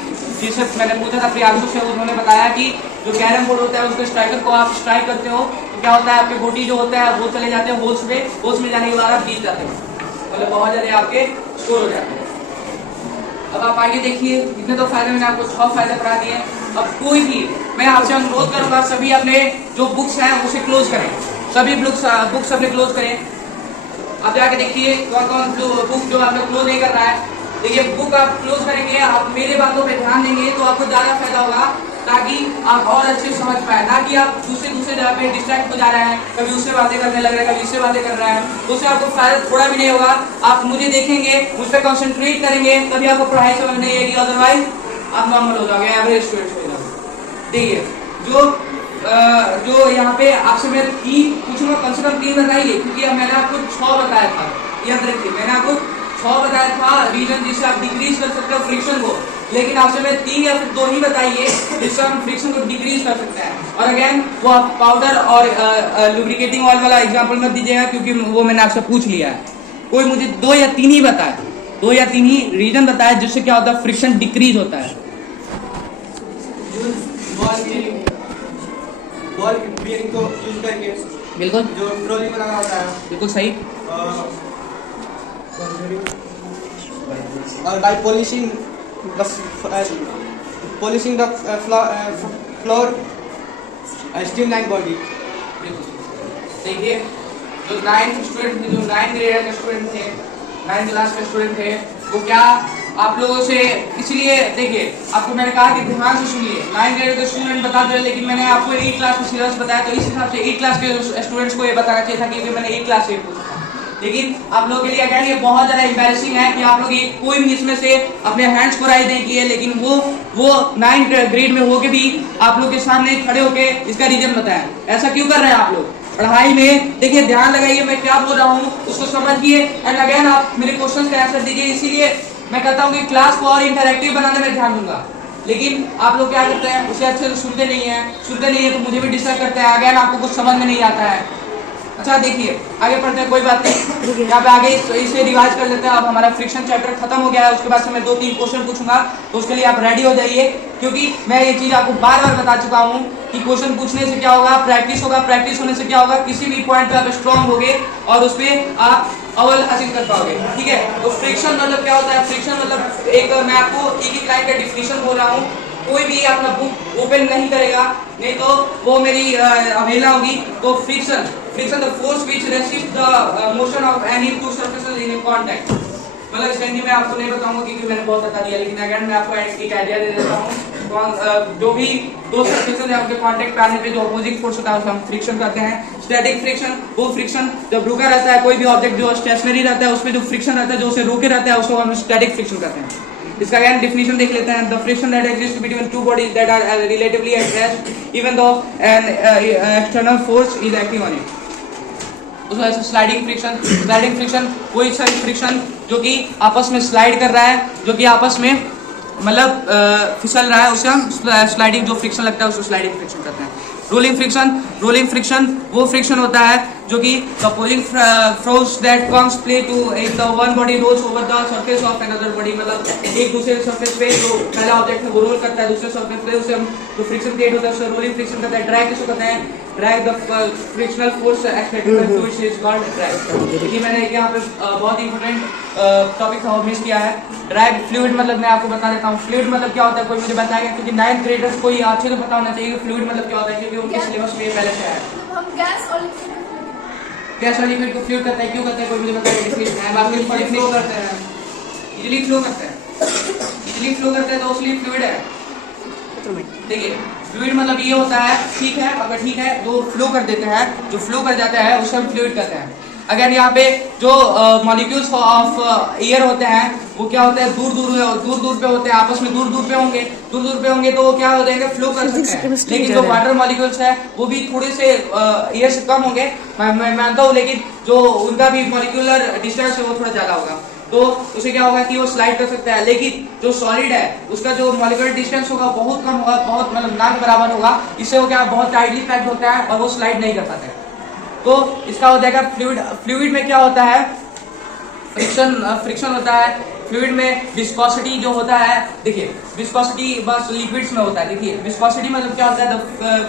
जिससे मैंने पूछा था प्रियांशु से, उन्होंने बताया कि जो कैरम बोर्ड होता है उसके स्ट्राइकर को आप स्ट्राइक करते हो तो क्या होता है, आपके गोटी जो होता है वो चले जाते हैं होल्स पे, होल्स में जाने के बाद आप जीत जाते हो, मतलब बहुत ज़्यादा आपके स्कोर हो जाते हैं। अब आप आगे देखिए, इतने तो फायदे मैंने आपको 6 फायदे करा दिए। अब कोई भी, मैं आपसे अनुरोध करूंगा, सभी अपने जो बुक्स हैं उसे क्लोज करें, सभी बुक्स अपने क्लोज करें। आप जाके देखिए कौन कौन बुक जो आप लोग क्लोज नहीं कर रहा है। देखिए बुक आप क्लोज करेंगे, आप मेरे बातों पे ध्यान देंगे तो आपको ज़्यादा फायदा होगा, ताकि आप और अच्छे समझ पाए, ना कि आप दूसरे जगह पे डिस्ट्रैक्ट हो जा रहे हैं, कभी उससे बातें करने लग रहे हैं, कभी इससे बातें कर रहे हैं, उससे आपको फायदा थोड़ा भी नहीं होगा। आप मुझे देखेंगे, मुझ पर कॉन्सेंट्रेट करेंगे, तभी आपको पढ़ाई समझ नहीं आएगी, अदरवाइज आप नॉर्मल हो जाओगे, एवरेज स्टूडेंट हो जाओगे। देखिए जो यहाँ पे आपसे मैं 3 पूछूंगा, कम से कम 3 बताइए, क्योंकि मैंने आपको 6 बताया था, याद रखिए मैंने आपको 6 बताया था रीजन जिससे आप डिक्रीज कर सकते हो फ्रिक्शन को, लेकिन आपसे मैं 3 या फिर 2 ही बताइए जिससे हम फ्रिक्शन को डिक्रीज कर सकते हैं। और अगेन वो आप पाउडर और लुब्रिकेटिंग ऑयल वाला एग्जांपल मत दीजिएगा, क्योंकि वो मैंने आपसे पूछ लिया है। कोई मुझे 2 या 3 ही बताए, 2 या 3 ही रीजन बताए जिससे क्या होता है, फ्रिक्शन डिक्रीज होता है। बॉल बियरिंग को यूज करके बिल्कुल जो ट्रोलिंग बना होता है, बिल्कुल सही। और by polishing the floor streamline body. देखिए जो 9th स्टूडेंट थे, जो 9th ग्रेड के स्टूडेंट थे, 9th क्लास के स्टूडेंट थे, वो क्या आप लोगों से, इसलिए देखिए आपको मैंने कहा कि ध्यान से सुनिए, 9th ग्रेड के स्टूडेंट बता दो, लेकिन मैंने आपको 8th क्लास का सिलेबस बताया, तो इस हिसाब से 8th क्लास के स्टूडेंट्स को ये बताना चाहिए था कि मैंने 8th क्लास से पूछा था। लेकिन आप लोगों के लिए अगेन ये बहुत ज़्यादा एम्बैरेसिंग है कि आप लोग ये कोई भी इसमें से अपने हैंड्स को राइज नहीं किए, लेकिन वो 9th ग्रेड में होके भी आप लोग के सामने खड़े होके इसका रीजन बताया। ऐसा क्यों कर रहे हैं आप लोग पढ़ाई में? देखिए ध्यान लगाइए, मैं क्या बोल रहा हूँ उसको समझिए, एंड अगेन आप मेरे क्वेश्चन का आंसर दीजिए। इसीलिए मैं कहता हूँ कि क्लास को और इंटरैक्टिव बनाने में ध्यान दूंगा, लेकिन आप लोग क्या करते हैं, उसे अच्छे से सुनते नहीं है तो मुझे भी डिस्टर्ब करते हैं, अगेन आपको कुछ समझ में नहीं आता है। अच्छा देखिए आगे पढ़ते हैं, कोई बात नहीं, यहाँ पे आगे इसे रिवाइज कर लेते हैं। अब हमारा फ्रिक्शन चैप्टर खत्म हो गया है, उसके बाद से मैं 2-3 क्वेश्चन पूछूंगा, तो उसके लिए आप रेडी हो जाइए, क्योंकि मैं ये चीज आपको बार बार बता चुका हूँ कि क्वेश्चन पूछने से क्या होगा, प्रैक्टिस होगा, प्रैक्टिस होने से क्या होगा, किसी भी पॉइंट पे आप स्ट्रॉन्ग होगे और उस पर आप अव्वल हासिल कर पाओगे। ठीक है, तो फ्रिक्शन मतलब क्या होता है? फ्रिक्शन मतलब एक, मैं आपको एक लाइन का डिफिनेशन बोल रहा हूँ, कोई भी अपना बुक ओपन नहीं करेगा, नहीं तो वो मेरी अवहेलना होगी। तो friction the force which resist the motion of any two surfaces in contact. मतलब इस हिंदी में आपको नहीं बताऊंगा क्योंकि मैंने बहुत बता दिया, लेकिन अगर मैं आपको एक आइडिया दे देता हूँ। जो भी दो सरफेसेस हैं उनके कांटेक्ट पे आने पे जो अपोजिंग फोर्स होता है उसे हम फ्रिक्शन कहते हैं। स्टैटिक फ्रिक्शन वो फ्रिक्शन जब रुका रहता है, कोई भी ऑब्जेक्ट जो स्टेशनरी रहता है उस पर जो फ्रिक्शन रहता है, जो उसे रोके रहता है, उसको हम स्टैटिक फ्रिक्शन कहते हैं। इसका अगेन डिफिनेशन देख लेते हैं। The friction that exist between two bodies that are relatively at rest even though an external force is acting on it. उसमें स्लाइडिंग फ्रिक्शन कोई सा फ्रिक्शन जो कि आपस में स्लाइड कर रहा है, जो कि आपस में मतलब फिसल रहा है, उसे हम स्लाइडिंग जो फ्रिक्शन लगता है उसको स्लाइडिंग फ्रिक्शन कहते हैं। रोलिंग फ्रिक्शन वो फ्रिक्शन होता है जो कि opposing force that comes play to in the one body rolls over the surface of another body. मतलब एक दूसरे सरफेस पे जो पहला ऑब्जेक्ट है वो रोल करता है दूसरे सरफेस पे, उसे हम जो फ्रिक्शन क्रिएट होता है उसे रोलिंग फ्रिक्शन कहते हैं। ड्रैग किसको कहते हैं? Drag the frictional force expected bye fluid is called drag. ये मैंने यहाँ पे बहुत इंपॉर्टेंट टॉपिक था, मिस किया है। ड्रैग फ्लूइड मतलब मैं आपको बता देता हूँ, फ्लूइड मतलब क्या होता है, कोई मुझे बताएगा? क्योंकि 9th ग्रेडर्स को ये अच्छे से पता होना चाहिए कि फ्लूइड मतलब क्या होता है, क्योंकि उनके सिलेबस में पहले से है। हम गैस और लिक्विड को फ्लूइड कहते हैं, क्यों कहते हैं कोई मुझे बताएगा? इजीली फ्लो करते हैं, इजीली फ्लो करते हैं तो इसलिए फ्लूइड है। देखिए फ्लूइड मतलब ये होता है, ठीक है, अगर ठीक है जो फ्लो कर देते हैं, जो फ्लो कर जाता है उसे हम फ्लूइड कहते हैं। अगर यहाँ पे जो मॉलिक्यूल्स ऑफ एयर होते हैं वो क्या होते हैं, दूर दूर पे होते हैं, आपस में दूर पे होंगे तो वो क्या हो जाएंगे, फ्लो कर सकते हैं। लेकिन जो वाटर मॉलिक्यूल्स है वो भी थोड़े से एयर से कम होंगे, मैं मानता हूँ, लेकिन जो उनका भी मॉलिक्यूलर डिस्टेंस है वो थोड़ा ज्यादा होगा। तो उसे क्या होगा कि वो स्लाइड कर सकता है। लेकिन जो सॉलिड है उसका जो मॉलिक्यूलर डिस्टेंस होगा बहुत कम होगा, बहुत मतलब ना के बराबर होगा, इससे वो क्या बहुत टाइटली पैक्ड होता है और वो स्लाइड नहीं कर पाता है। तो इसका हो जाएगा फ्लूइड में क्या होता है, फ्रिक्शन होता है। फ्लूइड में विस्कोसिटी जो होता है, देखिए विस्कोसिटी बस लिक्विड्स में होता है। देखिए विस्कोसिटी मतलब क्या होता है,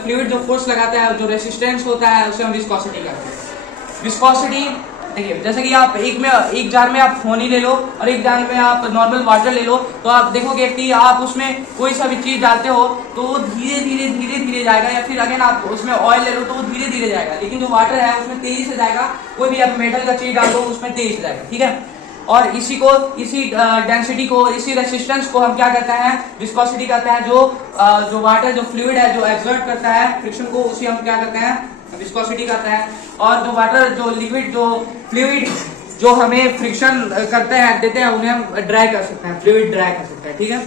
फ्लूइड जो फोर्स लगाता है, जो रेसिस्टेंस होता है उसे हम विस्कोसिटी कहते हैं। विस्कोसिटी देखिए जैसे कि आप एक जार में आप पानी ले लो और एक जार में आप नॉर्मल वाटर ले लो, तो आप देखोगे कि आप उसमें कोई सा भी चीज डालते हो तो वो धीरे धीरे जाएगा, या फिर अगेन आप उसमें ऑयल ले लो तो वो धीरे धीरे जाएगा। लेकिन जो वाटर है उसमें तेजी से जाएगा, कोई भी आप मेटल का चीज डाल दो उसमें तेजी से जाएगा, ठीक है। और इसी डेंसिटी को, इसी रेसिस्टेंस को हम क्या कहते हैं, विस्कोसिटी कहते हैं। जो वाटर, जो फ्लूइड है, जो एक्सर्ट करता है फ्रिक्शन को, उसी हम क्या कहते हैं, विस्कोसिटी कहते हैं। और जो वाटर, जो लिक्विड, जो फ्लूइड जो हमें फ्रिक्शन करते हैं, देते हैं, उन्हें हम ड्राई कर सकते हैं, फ्लूइड ड्राई कर सकते हैं, ठीक है।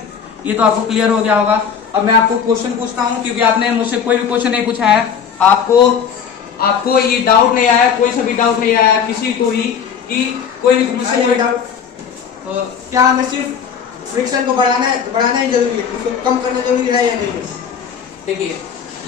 ये तो आपको क्लियर हो गया होगा। अब मैं आपको क्वेश्चन पूछता हूँ, क्योंकि आपने मुझसे कोई भी क्वेश्चन नहीं पूछा है, आपको ये डाउट नहीं आया, कोई सा भी डाउट नहीं आया किसी को भी कि कोई भी मुझसे कोई डाउट, क्या हमें सिर्फ फ्रिक्शन को बढ़ाना ही जरूरी है, उसको कम करना जरूरी है या नहीं? देखिए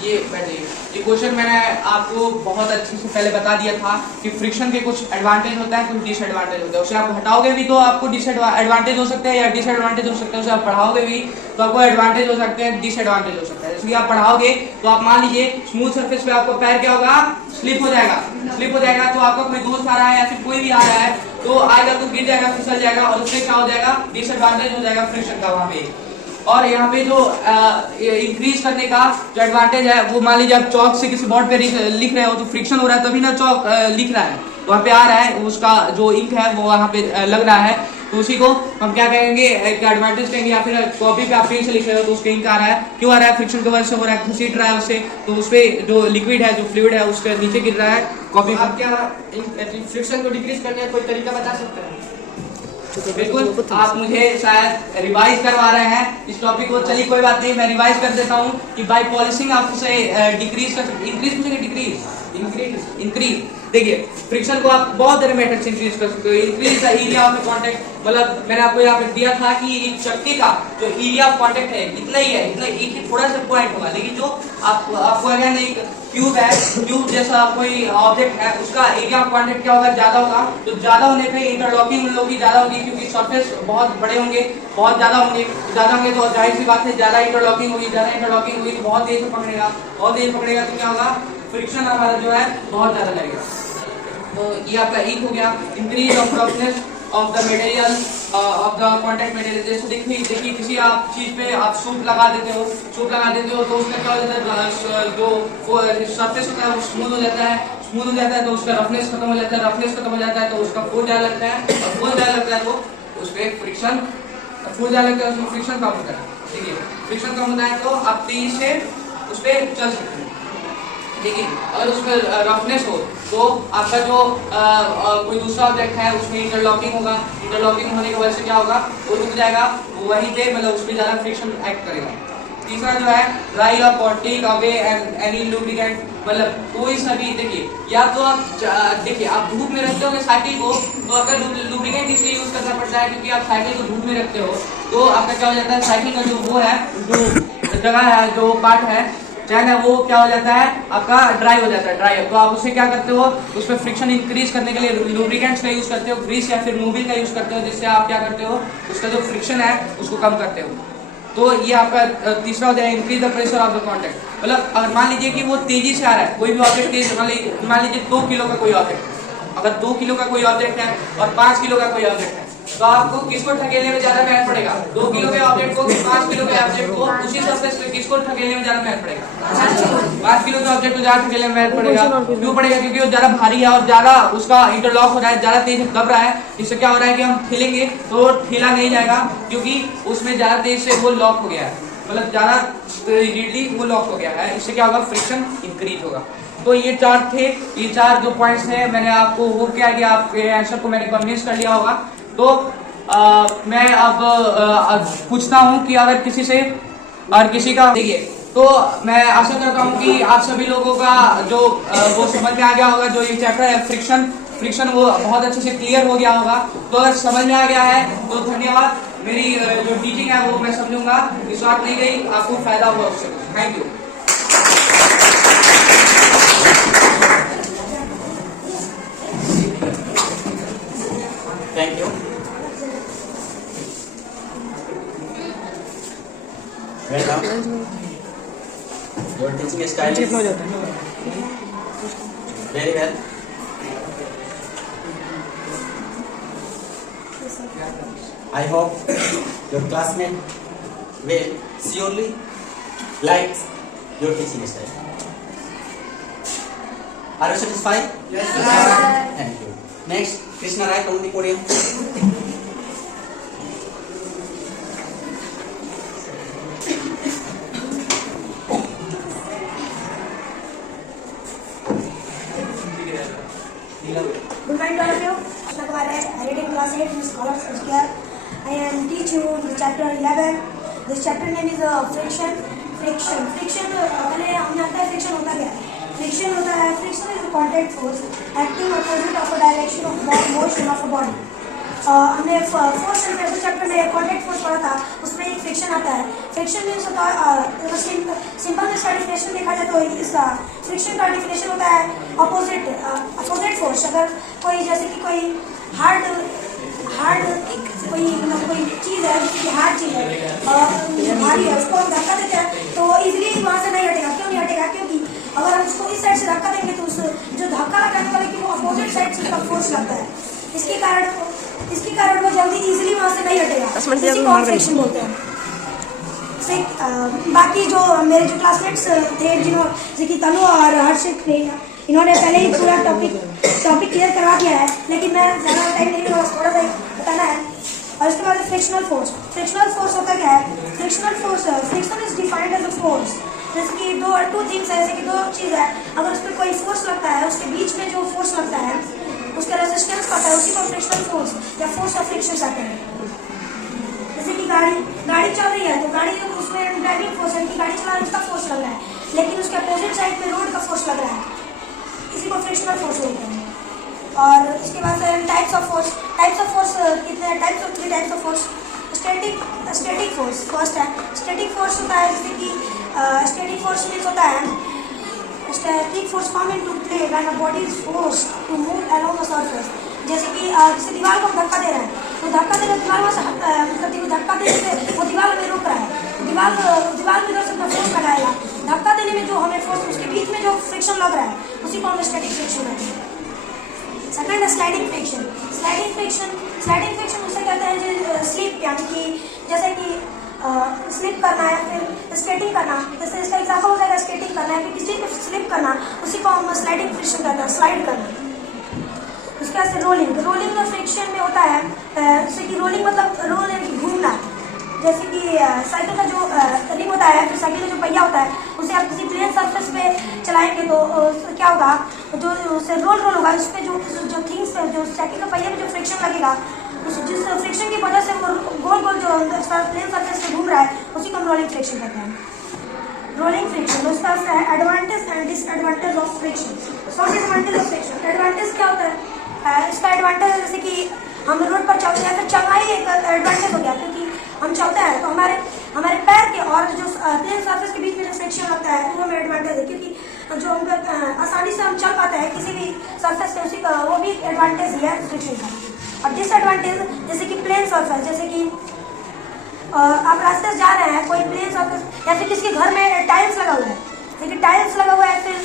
ये बैठिए, ये क्वेश्चन मैंने आपको बहुत अच्छे से पहले बता दिया था कि फ्रिक्शन के कुछ एडवांटेज होता है, कुछ डिसएडवांटेज होता है। उसे आप हटाओगे भी तो आपको डिसएडवांटेज हो सकते हैं या डिसएडवांटेज हो सकते हैं, उसे आप बढ़ाओगे भी तो आपको एडवांटेज हो सकते हैं, डिसएडवांटेज हो सकता है। जैसे कि आप बढ़ाओगे तो आप मान लीजिए स्मूथ सरफेस पे आपका पैर क्या होगा, स्लिप हो जाएगा। तो आपका कोई दोस्त आ रहा है या फिर कोई भी आ रहा है तो आएगा तो गिर जाएगा, फिसल जाएगा, और उससे क्या हो जाएगा, डिसएडवांटेज हो जाएगा फ्रिक्शन का वहां पे। और यहाँ पे जो इंक्रीज करने का जो एडवांटेज है, वो मान लीजिए आप चौक से किसी बोर्ड पे लिख रहे हो तो फ्रिक्शन हो रहा है, तभी ना चौक लिख रहा है, वहाँ पे आ रहा है, उसका जो इंक है वो वहाँ पे लग रहा है, तो उसी को हम क्या कहेंगे, एक एडवांटेज कहेंगे। या फिर कॉपी पे आप पेन से लिख रहे हो तो उसके इंक आ रहा है, क्यों आ रहा है, फ्रिक्शन की वजह से हो रहा है, घसीट रहा है उससे, तो उसपे जो लिक्विड है, जो फ्लूइड है, उसके नीचे गिर रहा है कॉपी। आप क्या फ्रिक्शन को डिक्रीज करने का कोई तरीका बता सकते हैं? बिल्कुल, आप मुझे शायद रिवाइज करवा रहे हैं इस टॉपिक को। चलिए कोई बात नहीं, मैं रिवाइज कर देता हूँ कि बाय पॉलिशिंग आप उसे डिक्रीज कर सकते, इंक्रीज। देखिए फ्रिक्शन को आप बहुत तरह मेथड से इंक्रीज कर सकते हो। Increase the area of contact, मतलब मैंने आपको यहाँ पे दिया था कि एक चक्के का जो एरिया ऑफ कांटेक्ट है इतना ही है, इतना एक ही थोड़ा सा पॉइंट होगा, लेकिन जो आपको अगर एक क्यूब है, क्यूब जैसा कोई ऑब्जेक्ट है, उसका एरिया ऑफ कांटेक्ट क्या होगा, ज्यादा होगा। तो ज्यादा होने पे इंटरलॉकिंग उन लोगों की ज्यादा होगी, क्योंकि सरफेस बहुत बड़े होंगे, बहुत ज्यादा होंगे तो जाहिर सी बात है ज्यादा इंटरलॉकिंग होगी तो बहुत देर से पकड़ेगा, तो क्या होगा, फ्रिक्शन हमारा जो है बहुत ज्यादा लगेगा। तो ये आपका एक हो गया, increase of roughness of the material of the contact material. जैसे देखिए किसी आप चीज पे आप सूट लगा देते हो तो उसमें क्या हो जाता है, जो सरफेस होता है वो स्मूथ हो जाता है, तो उसका रफनेस खत्म हो जाता है, तो उसका फोर्स ज्यादा लगता है, और फोर्स ज्यादा लगता है तो उस पर फ्रिक्शन उसमें फ्रिक्शन कम होता है। ठीक है, फ्रिक्शन कम होता है तो आप तेजी से उस पर चल सकते हैं। देखिए अगर उसमें रफनेस हो तो आपका जो कोई दूसरा ऑब्जेक्ट है उसमें इंटरलॉकिंग होगा, इंटरलॉकिंग होने की वजह से क्या होगा, वो रुक जाएगा, वहीं पे मतलब उसमें ज्यादा फ्रिक्शन एक्ट करेगा। तीसरा जो है ड्राई अप और टेक अवे एनी लुब्रिकेंट, मतलब कोई सा भी, देखिए या तो आप धूप में रखते हो साइकिल को, तो आपका लुब्रिकेंट इसलिए यूज करना पड़ता है क्योंकि आप साइकिल को धूप में रखते हो तो आपका क्या हो जाता है, साइकिल का जो वो है, जो जगह है, जो पार्ट है, चैन है, वो क्या हो जाता है, आपका ड्राई हो जाता है, तो आप उससे क्या करते हो, उसमें फ्रिक्शन इंक्रीज करने के लिए लुब्रिकेंट्स का यूज करते हो, ग्रीस या फिर मोबिल का यूज करते हो, जिससे आप क्या करते हो, उसका जो फ्रिक्शन है उसको कम करते हो। तो ये आपका तीसरा हो जाएगा increase the pressure of the contact. मतलब अगर मान लीजिए कि वो तेजी से आ रहा है, कोई भी ऑब्जेक्ट तेज, मान लीजिए 2 किलो का कोई ऑब्जेक्ट, अगर 2 किलो का कोई ऑब्जेक्ट है और 5 किलो का कोई ऑब्जेक्ट है, तो आपको किसको धकेलने में ज्यादा मेहनत पड़ेगा, 2 किलो के ऑब्जेक्ट को, 5 किलो के ऑब्जेक्ट को, उसी सरफेस पे किसको धकेलने में ज्यादा मेहनत पड़ेगा, 5 किलो के ऑब्जेक्ट को ज्यादा धकेलने में मेहनत पड़ेगा। क्यों पड़ेगा, क्योंकि वो ज्यादा भारी है और ज्यादा उसका इंटरलॉक हो रहा है, ज्यादा तेज दब रहा है। इससे क्या हो रहा है कि हम ठेलेंगे तो ठेला नहीं जाएगा, क्योंकि उसमें ज्यादा तेज से वो लॉक हो गया है, मतलब ज्यादा रिजिडली वो लॉक हो गया है। इससे क्या होगा, फ्रिक्शन इंक्रीज होगा। तो ये 4 थे, ये 4 जो पॉइंट्स हैं, मैंने आपको वो क्या कि आपके आंसर को मैंने कन्विंस कर लिया होगा। तो मैं अब पूछता हूं कि अगर किसी से और किसी का, देखिए तो मैं आशा करता हूं कि आप सभी लोगों का जो वो समझ में आ गया होगा, जो ये चैप्टर है फ्रिक्शन फ्रिक्शन वो बहुत अच्छे से क्लियर हो गया होगा। तो अगर समझ में आ गया है तो धन्यवाद। मेरी जो टीचिंग है वो मैं समझूंगा, इस बात नहीं गई, आपको फायदा हुआ उससे। Thank you. Thank you. Welcome. Your teaching style is very well. I hope your classmate will surely like your teaching style. Are you satisfied? Yes, sir. Thank you. Next, Krishna Rai, come on the podium. Good morning to all of you. Krishna Kumar Rai, reading class 8 in Scholars Healthcare. I am teach you the chapter 11. This chapter name is friction. Friction पहले हमने आता है friction होता क्या है? Friction होता है, friction is a contact force acting opposite of a direction of motion of a body. हमने फोर्स एंड प्रेशर चैप्टर में कॉन्टैक्ट फोर्स पढ़ा था, उसमें एक फ्रिक्शन आता है। फ्रिक्शन मीन्स होता है सिंपल में इसका डिफिनेशन देखा जाए तो इसका फ्रिक्शन का डिफिनेशन होता है अपोजिट फोर्स। अगर कोई जैसे कि कोई हार्ड कोई चीज़ है, जैसे कि हार्ड चीज़ है भारी है, उसको हम धक्का देते हैं तो इजीली वहाँ से नहीं हटेगा। क्यों नहीं हटेगा? क्योंकि अगर हम उसको इस साइड से धक्का देंगे तो उस जो धक्का लगाने वाले की वो अपोजिट साइड से उसका फोर्स लगता है। इसके कारण वो जल्दी इजीली वहाँ से नहीं हटेगा, इसी को हम फ्रिक्शन बोलते हैं। बाकी जो मेरे जो क्लासमेट्स थे जैसे कि तनु और हर्षित थे, इन्होंने पहले ही पूरा टॉपिक क्लियर करवा दिया है, लेकिन मैं ज़्यादा टाइम नहीं लूँगा, थोड़ा सा बताना है। और इसके बाद फ्रिक्शनल फोर्स होता क्या है? Friction is defined as a force. जैसे कि टू थिंग्स है, जैसे कि दो चीज़ है, अगर उस पर कोई फोर्स लगता है, उसके बीच में जो फोर्स लगता है उसका रेजिस्टेंस करता है, उसी को फ्रिक्शनल फोर्स या फोर्स ऑफ फ्रिक्शन कहते हैं। जैसे कि गाड़ी चल रही है तो गाड़ी उसमें ड्राइविंग फोर्स है कि गाड़ी चला रही है उसका फोर्स लग रहा है, लेकिन उसके अपोजिट साइड पे रोड का फोर्स लग रहा है, इसी को फ्रिक्शनल फोर्स बोलते हैं। और इसके बाद टाइप्स ऑफ फोर्स कितने types of force? Static force first है। स्टैटिक फोर्स होता है जैसे कि स्टैटिक फोर्स मीन्स होता है static force come into play when a body is forced to move along a surface। जैसे कि जैसे दीवार को हम धक्का दे रहे हैं तो धक्का देने दीवार वहाँ से धक्का देने से वो दीवार में रुक रहा है, दीवार में इधर से अपना फोर्स लगाएगा। धक्का देने में जो हमें फोर्स उसके बीच में जो फ्रिक्शन लग रहा है उसी को हम स्टैटिक फ्रिक्शन कहते हैं। सेकंड है स्लाइडिंग फ्रिक्शन उसे कहते हैं जो स्लिप, यानी कि जैसे कि स्लिप करना है, फिर स्केटिंग करना, जैसे इसका एग्जाम्पल हो जाएगा स्केटिंग करना है, फिर किसी पे स्लिप करना, उसी को हम स्लाइडिंग फ्रिक्शन कहते हैं, स्लाइड करना। उसके बाद से रोलिंग में फ्रिक्शन में होता है जैसे कि रोलिंग मतलब रोल यानी कि घूमना। जैसे कि साइकिल का जो रिंग होता है, फिर साइकिल का जो पहिया होता है, उसे आप किसी प्लेन सरफेस पे चलाएंगे तो क्या होगा, जो उसे रोल होगा, उस पर जो थिंग्स जो साइकिल का पहिया में जो फ्रिक्शन लगेगा, जिस फ्रिक्शन की वजह से वो गोल जो प्लेन सरफेस पे घूम रहा है उसी को हम रोलिंग फ्रिक्शन कहते हैं। रोलिंग फ्रिक्शन उसका advantage and disadvantage of friction. So disadvantage of friction, advantage क्या होता है? इसका एडवांटेज जैसे कि हम रोड पर चलते हैं, फिर चलना ही एक एडवांटेज हो गया, क्योंकि हम चलते हैं तो हमारे पैर के और जो प्लेन सरफेस के बीच में जो फ्रिक्शन लगता है वो हमें एडवांटेज है, क्योंकि जो हम आसानी से हम चल पाते हैं किसी भी सरफेस पे, उसी का वो भी एडवांटेज है फ्रिक्शन का। और डिसएडवांटेज जैसे कि प्लेन सरफेस, जैसे कि आप रास्ते से जा रहे हैं, कोई प्लेन सरफेस या फिर किसी घर में टाइल्स लगा हुआ है, जैसे कि टाइल्स लगा हुआ है, फिर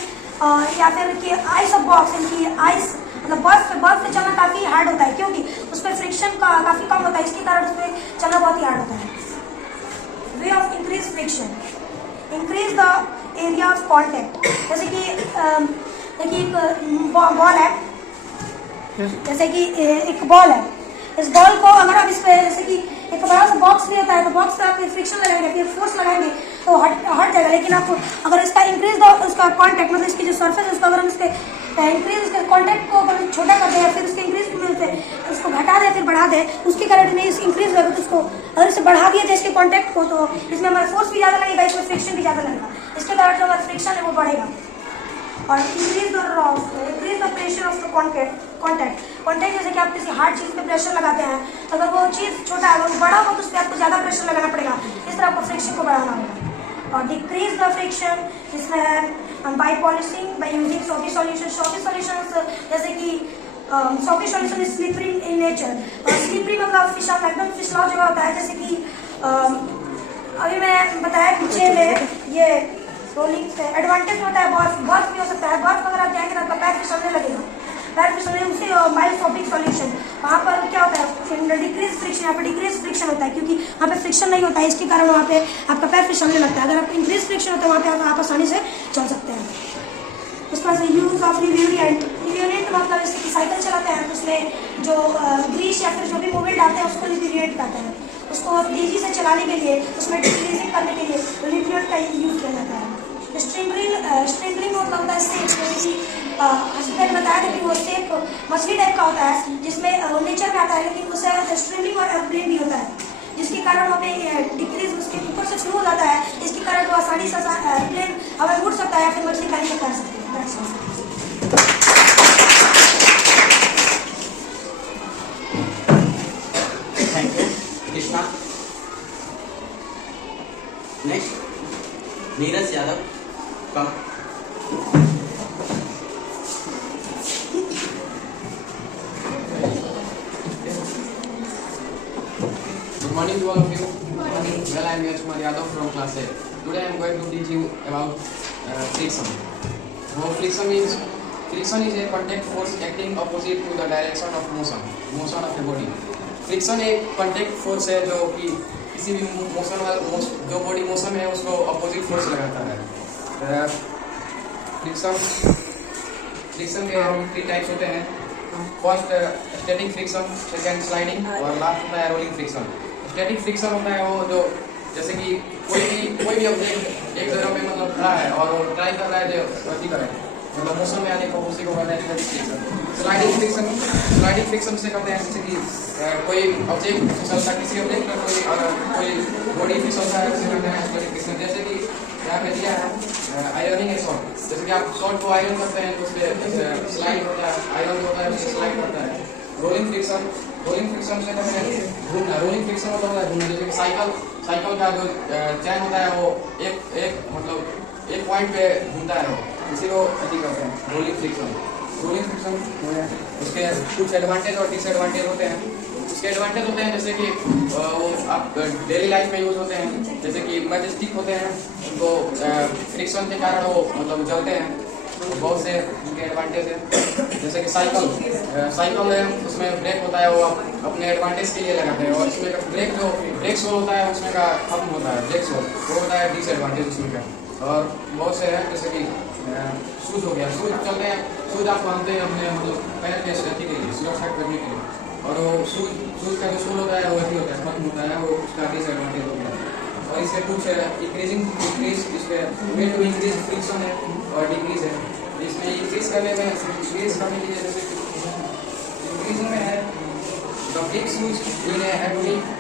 या फिर कि आइस ऑफ बॉक्स, इनकी आइस मतलब बर्फ पे चलना काफ़ी हार्ड होता है, क्योंकि उस पर फ्रिक्शन काफ़ी कम होता है, इसके कारण उस पर चलना बहुत ही हार्ड होता है। Way of increase friction, increase the area of contact. जैसे कि देखिए एक बॉल है, जैसे कि एक बॉल है, इस बॉल को अगर आप इस पे जैसे कि एक बड़ा सा बॉक्स भी होता है तो बॉक्स पे आप फ्रिक्शन लगाएंगे, फिर फोर्स लगाएंगे तो हट जाएगा, लेकिन आप अगर इसका इंक्रीज उसका कॉन्टैक्ट मतलब इसकी जो सरफेस है उसको अगर हम इसके इंक्रीज उसके कॉन्टैक्ट को अगर छोटा कर दें, फिर उसके इंक्रीज उसको घटा दें फिर बढ़ा दें, उसके कारण नहीं इंक्रीज होगा, तो उसको अगर इसे बढ़ा दिया जाए इसके कॉन्टैक्ट को तो इसमें हमारा फोर्स भी ज़्यादा लगेगा, इसमें फ्रिक्शन भी ज़्यादा लगेगा, इसके कारण जो हमारा फ्रिक्शन है वो बढ़ेगा। और increase the pressure of the contact जैसे कि आप किसी हार्ड चीज़ पे प्रेशर लगाते हैं, तो अगर वो चीज़ छोटा है, अगर वो बड़ा हो तो उस पर आपको ज़्यादा प्रेशर लगाना पड़ेगा। इस तरह आपको फ्रिक्शन को बढ़ाना होगा। और डिक्रीज द फ्रिक्शन जिसमें है by polishing, by using soapy solution जैसे कि soapy solution is slippery in nature. Slippery मतलब फिसलना, एकदम फिसलाव जगह होता है, जैसे कि अभी मैं बताया पीछे में ये रोलिंग से एडवांटेज होता है। बर्फ भी हो सकता है, बर्फ अगर आप जाएंगे तो आपका पैर फिसलने लगेगा, पैर फिसलने उसे माइक्रोस्कोपिक सॉल्यूशन, वहाँ पर क्या होता है डिक्रीज फ्रिक्शन, यहाँ पर डिक्रीज फ्रिक्शन होता है क्योंकि वहाँ पे फ्रिक्शन नहीं होता है, इसके कारण वहाँ पे आपका पैर फिसलने लगता है। अगर आपको इंक्रीज फ्रिक्शन होता है वहाँ पे आप आसानी से चल सकते हैं। उसके बाद यूज ऑफ रिव्यूरेंट मतलब जैसे कि साइकिल चलाते हैं तो उसमें जो ग्रीस या फिर जो भी मूवमेंट आते हैं उसको रिव्यूरेंट कहते हैं। उसको तेजी से चलाने के लिए, उसमें डिक्रीजिंग करने के लिए रिव्यूरेंट का यूज किया जाता है। स्ट्रिंगलिंग मतलब होता है सेक, हॉस्पिटल में बताया था कि वो सेक मछली टाइप का होता है जिसमें नेचर में आता है, लेकिन उससे स्ट्रिंगलिंग और एयरप्लेन भी होता है, जिसके कारण वहाँ पे डिक्रीज उसके ऊपर से शुरू हो जाता है, इसके कारण वो आसानी से एयरप्लेन हवा में उड़ सकता है या फिर मछली खाने कर सकती है। Thank you Krishna. Next Neeraj Yadav come. Good morning to all of you. Well, I am Yash Kumar Yadav from class 8. Today I am going to teach you about friction. So friction is a contact force acting opposite to the direction of motion of a body. Friction एक contact force है जो कि किसी भी जो body motion में है उसको अपोजिट फोर्स लगाता है। फ्रिक्शन के 3 टाइप्स होते हैं। First static friction, second sliding और लास्ट होता है रोलिंग फ्रिक्शन। स्टैटिक फ्रिक्शन होता है वो जो जैसे कि कोई भी ऑब्जेक्ट एक जगह पे मतलब खड़ा है और वो ट्राई कर रहा है जो अति करे मतलब मोशन में आने को उसी को कहते हैं स्टैटिक फ्रिक्शन। स्लाइडिंग फ्रिक्शन से करते हैं जैसे कि कोई ऑब्जेक्ट फिसलता है, किसी ऑब्जेक्ट पर कोई बॉडी फिसलता है उसे कहते हैं स्टैटिक फ्रिक्शन। जैसे कि यहाँ पे दिया है आयरनिंग है शॉर्ट, जैसे कि आप शॉर्ट को आयरन करते हैं तो उसमें स्लाइड होता है, आयरन जो होता है उससे स्लाइड करता है। रोलिंग फ्रिक्शन से कहते हैं घूमना। रोलिंग फ्रिक्शन होता है घूमना, जैसे कि साइकिल का जो चैन होता है वो एक मतलब एक पॉइंट पे घूमता है, वो इसी को अति करते हैं रोलिंग फ्रिक्शन। उसके कुछ एडवांटेज और डिसएडवांटेज होते हैं। उसके एडवांटेज होते हैं जैसे कि वो आप डेली लाइफ में यूज होते हैं, जैसे कि मैचस्टिक होते हैं उनको फ्रिक्शन के कारण वो मतलब जलते हैं, तो बहुत से उनके एडवांटेज हैं। जैसे कि साइकिल है उसमें ब्रेक होता है, वो आप अपने एडवांटेज के लिए लगाते हैं और उसमें ब्रेक शो होता है उसमें का खत्म होता है, ब्रेक शो वो होता है डिसएडवांटेज उसमें का। और बहुत से हैं जैसे कि शूज हो गया, शूज चलते हैं, शूज आप पहनते हैं अपने मतलब पैर के सेफ्टी के लिए, सुरक्षा करने के लिए, और वो शूज का जो सोल होता है वो वही होता है, खत्म होता है, वो उसका डिसएडवांटेज हो गया। और इससे कुछ डिक्रीज इसके वे टू इंक्रीज फ्रिक्शन है और डिक्रीज है। इसमें इंक्रीज करने के लिए जैसे इंक्रीजिंग में है the brakes used in an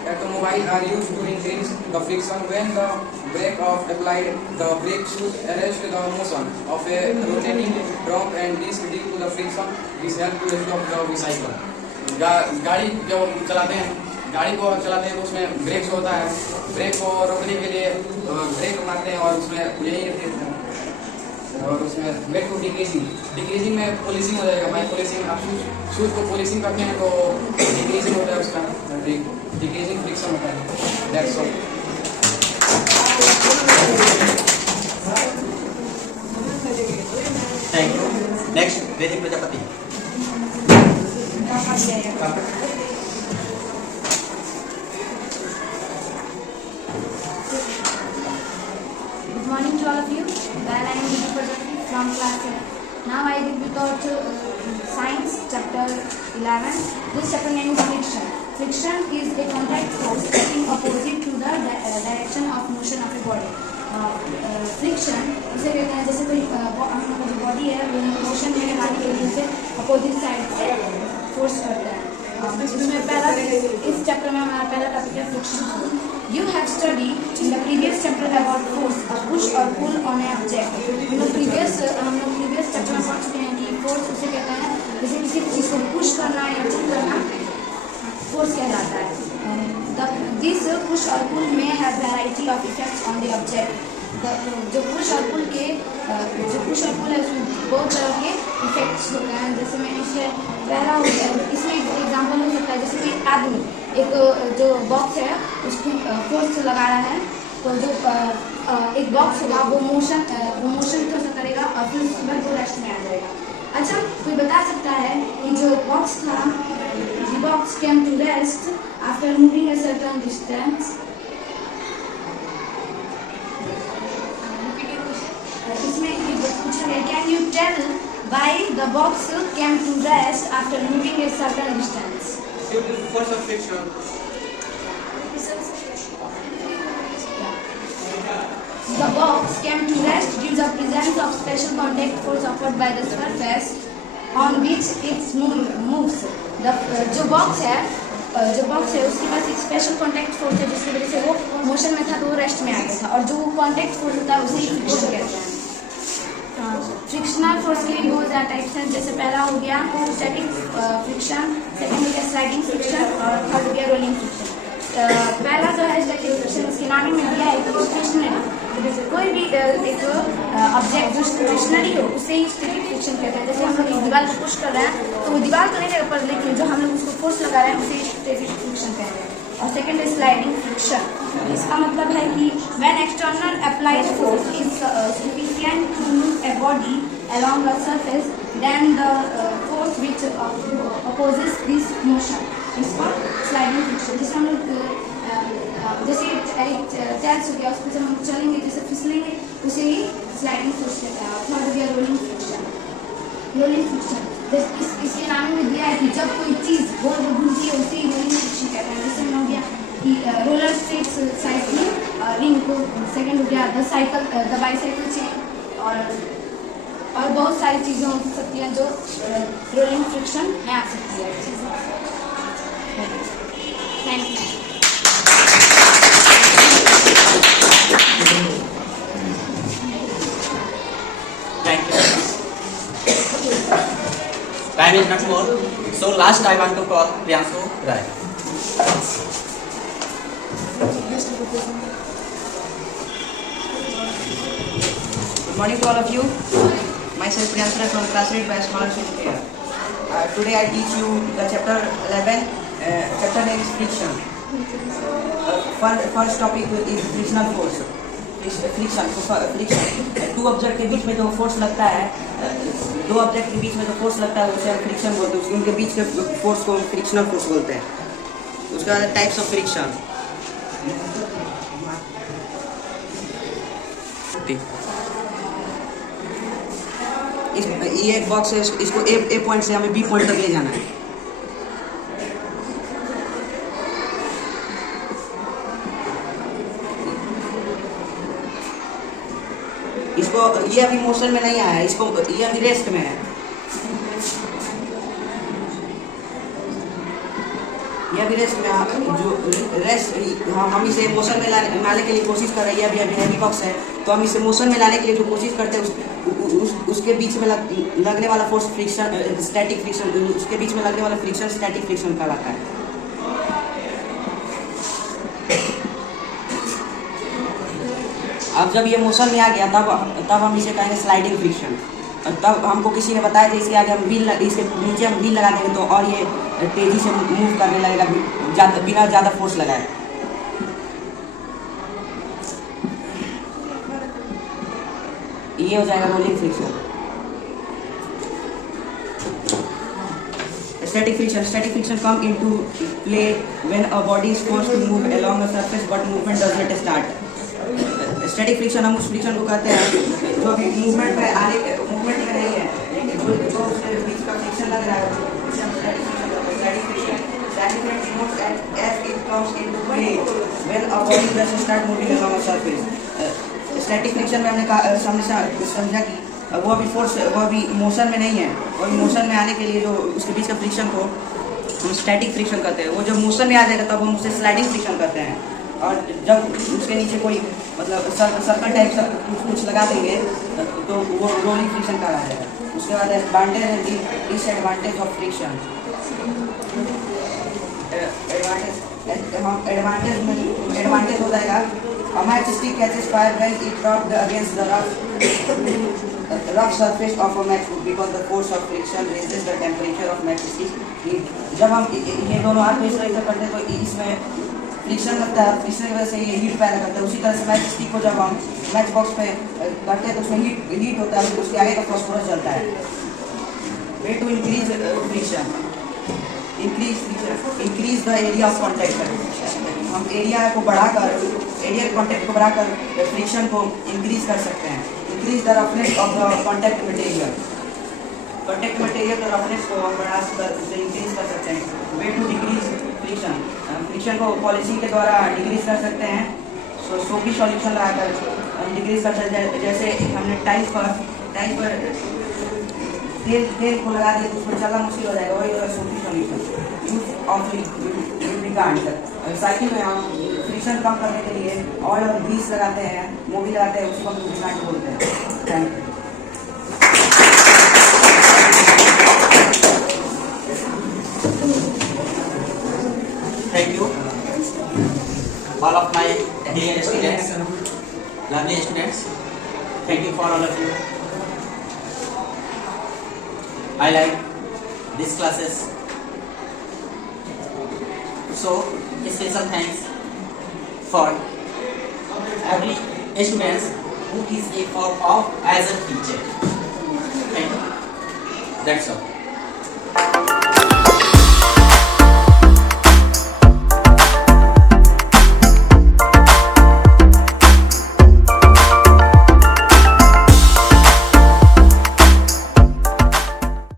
automobile are used to increase the friction. When the brake of applied, the brake shoes arrest the motion of a rotating drum and this due to the friction is help to stop the vehicle. गाड़ी जो चलाते हैं, गाड़ी को चलाते हैं तो उसमें ब्रेक होता है, ब्रेक को रोकने के लिए ब्रेक मारते हैं और उसमें यही रहते हैं। और उसमें ब्रेक को डिक्रीजिंग में पॉलिशिंग हो जाएगा। बाई पॉलिशिंग आप शूज को पॉलिशिंग करते हैं तो डिक्रीजिंग होता है, उसका डिक्रीजिंग फ्रिक्शन होता है। That's all. Thank you. Next Vedic Prajapati. Good morning to all of you. Well, I am Vidhi Prajapati from class 8. Now I will be taught science chapter 11. This chapter name is friction. Friction is a contact force acting opposite to the direction of motion of a body. Friction इसे कहते हैं जैसे कोई body है वो motion में लाने के लिए उसे अपोजिट साइड से फोर्स करता है। इसमें पहला इस चैप्टर में हमारा पहला टॉपिक है friction. You have studied in the previous chapter about force, push or pull on an object. हम लोग previous chapter में पढ़ चुके हैं कि force उसे कहते हैं जैसे किसी चीज़ को push करना या pull करना force कहलाता है. This push or pull may have variety of effects on the object. जो push और pull है उसमें बहुत तरह के effects होते हैं. जैसे मैं इसे पहला हो गया, इसमें एग्जाम्पल हो सकता है जैसे कि आदमी एक जो बॉक्स है उसको फोर्स लगा रहा है, तो जो एक बॉक्स होगा वो मोशन थोड़ा सा करेगा और फिर उसके बाद वो रेस्ट में आ जाएगा. अच्छा, कोई बता सकता है कि जो बॉक्स था, the box came to rest after moving a certain distance. इसमें ये पूछा गया, can you tell why the box came to rest after moving a certain distance? Due to the force of friction. The box came to rest due to the presence of special contact force offered by the surface on which it moves. जो box है उसके पास एक special contact force है जिसकी वजह से वो motion में था तो वो रेस्ट में आ गया था, और जो कॉन्टैक्ट फोर्स होता है उसे ही फ्रिक्शन कहते हैं. फ्रिक्शनल फोर्स के बहुत ज़्यादा टाइप्स हैं. जैसे पहला हो गया स्टैटिक फ्रिक्शन, सेकंड हो गया स्लाइडिंग फ्रिक्शन और थर्ड हो गया रोलिंग फ्रिक्शन. पहला जो है स्टैटिक फ्रिक्शन, इसके नाम में दिया है कि स्टेशनरी, कोई भी एक ऑब्जेक्ट जो स्टेशनरी हो उसे ही स्टैटिक फ्रिक्शन कहते हैं. जैसे हम लोग एक दीवार को पुश कर रहे हैं तो वो दीवार तो नहीं रहेगा पर लेकिन जो हम लोग उसको फोर्स लगा रहे हैं उसे स्टैटिक फ्रिक्शन कहते हैं. और सेकंड है स्लाइडिंग फ्रिक्शन. इसका मतलब है कि when external applied force is sufficient to move a body along a surface, then the force which opposes this motion is called sliding friction. जिसमें हम लोग जैसे टाइल्स हो गया उस पर जब हम चलेंगे जैसे फिसलेंगे उसे ही स्लाइडिंग फोर्स कहता है. थर्ड हो गया रोलिंग फ्रिक्शन. इसके नाम में दिया है कि जब कोई चीज़ गोल गोल घूमती है उसे ही रोलिंग फ्रिक्शन कहते हैं. जैसे हो गया कि रोलर स्केट्स साइकिलिंग रिंग को, सेकंड हो गया द बाइसाइकिल चेन और बहुत सारी चीज़ें हो सकती हैं जो रोलिंग फ्रिक्शन में आ सकती है. Thank you. Thank you. Time is not more. So last I want to call Priyanshu Rai. Good morning to all of you. Myself Priyanshu Rai from class 8 by scholarship here. Today I teach you the chapter 11. Chapter name is friction. First topic is frictional force. Friction two object के बीच में जो force लगता है, दो object के बीच में जो फोर्स लगता है उसे हम फ्रिक्शन बोलते हैं. उनके बीच के फोर्स को हम फ्रिक्शनल फोर्स बोलते हैं. उसका टाइप्स ऑफ फ्रिक्शन. ये एक बॉक्स है, इसको ए पॉइंट से हमें बी पॉइंट तक ले जाना है. इसको ये अभी मोशन में नहीं आया है, इसको ये अभी रेस्ट में है. ये अभी रेस्ट में जो रेस्ट हम इसे मोशन में लाने के लिए कोशिश कर रहे हैं. अभी अभी हैवी बॉक्स है तो हम इसे मोशन में लाने के लिए जो कोशिश करते हैं उसके बीच में लगने वाला फोर्स फ्रिक्शन स्टैटिक फ्रिक्शन, उसके बीच में लगने वाला फ्रिक्शन स्टैटिक फ्रिक्शन कहलाता है. अब जब ये मोशन में आ गया तब हम इसे कहेंगे स्लाइडिंग फ्रिक्शन. तब हमको किसी ने बताया कि इसके आगे हम व्हील इसके नीचे हम व्हील लगा देंगे तो और ये तेजी से मूव करने लगेगा बिना ज़्यादा फोर्स लगाए. ये हो जाएगा rolling friction. Static friction come into play when a body is forced to move along a surface but movement does not start. Static friction हम उस फ्रिक्शन को कहते हैं जो अभी मूवमेंट में नहीं है, जो उसके बीच का फ्रिक्शन लग रहा है उसे हम static friction. Static friction denotes as it comes into play when a body does start moving along a surface. Static friction में हमने समझा कि वो अभी मोशन में नहीं है. वो मोशन में आने के लिए जो उसके बीच का फ्रिक्शन को हम स्टैटिक फ्रिक्शन कहते हैं. वो जब मोशन में आ जाएगा तब हम उसे स्लाइडिंग फ्रिक्शन कहते हैं. और जब उसके नीचे कोई मतलब सर्कल टाइप का कुछ लगा देंगे तो वो रोलिंग फ्रिक्शन कहा जाएगा। उसके बाद advantage and disadvantage of friction. Advantage हो जाएगा a match stick catches fire when it rubbed against the rough surface of a match because the force of friction raises the temperature of match stick heat। जब हम ये दोनों हाथ में इस तरह से करते हैं तो इसमें फ्रिक्शन लगता है, फ्रिक्शन की वजह से ये हीट पैदा करता है। उसी तरह से मैच स्टिक को जब हम मैच बॉक्स पे करते हैं तो उसमें हीट होता है, उसके आगे का फॉस्फोरस जलता है। Way to increase friction, increase the area of contact. हम एरिया को बढ़ाकर कॉन्टैक्ट को बढ़ाकर फ्रिक्शन को इंक्रीज कर सकते हैं। Increase the roughness of the contact material का रफनेस को हम बढ़ाकर उसे इंक्रीज कर सकते हैं। वे टू डिक्रीज फ्रिक्शन को पॉलिसी के द्वारा डिक्रीज कर सकते हैं। सोपी सॉल्यूशन लगाकर हम डिक्रीज कर सकते हैं। जैसे हमने टाइल पर तेल को लगा दिया तो उसमें चलना मुश्किल हो जाएगा, वही होगा सोपी solution. Use of lubricant, cycle में हम फ्रिक्शन कम करने के लिए ऑयल और ग्रीस लगाते हैं, मोबिल लगाते हैं, उसको हम लुब्रिकेंट बोलते हैं। Thank you. Thank you, all of my dear students, lovely students. Thank you for all of you. I like these classes. So, special thanks for every student who is a part of as a teacher. Thank you. That's all.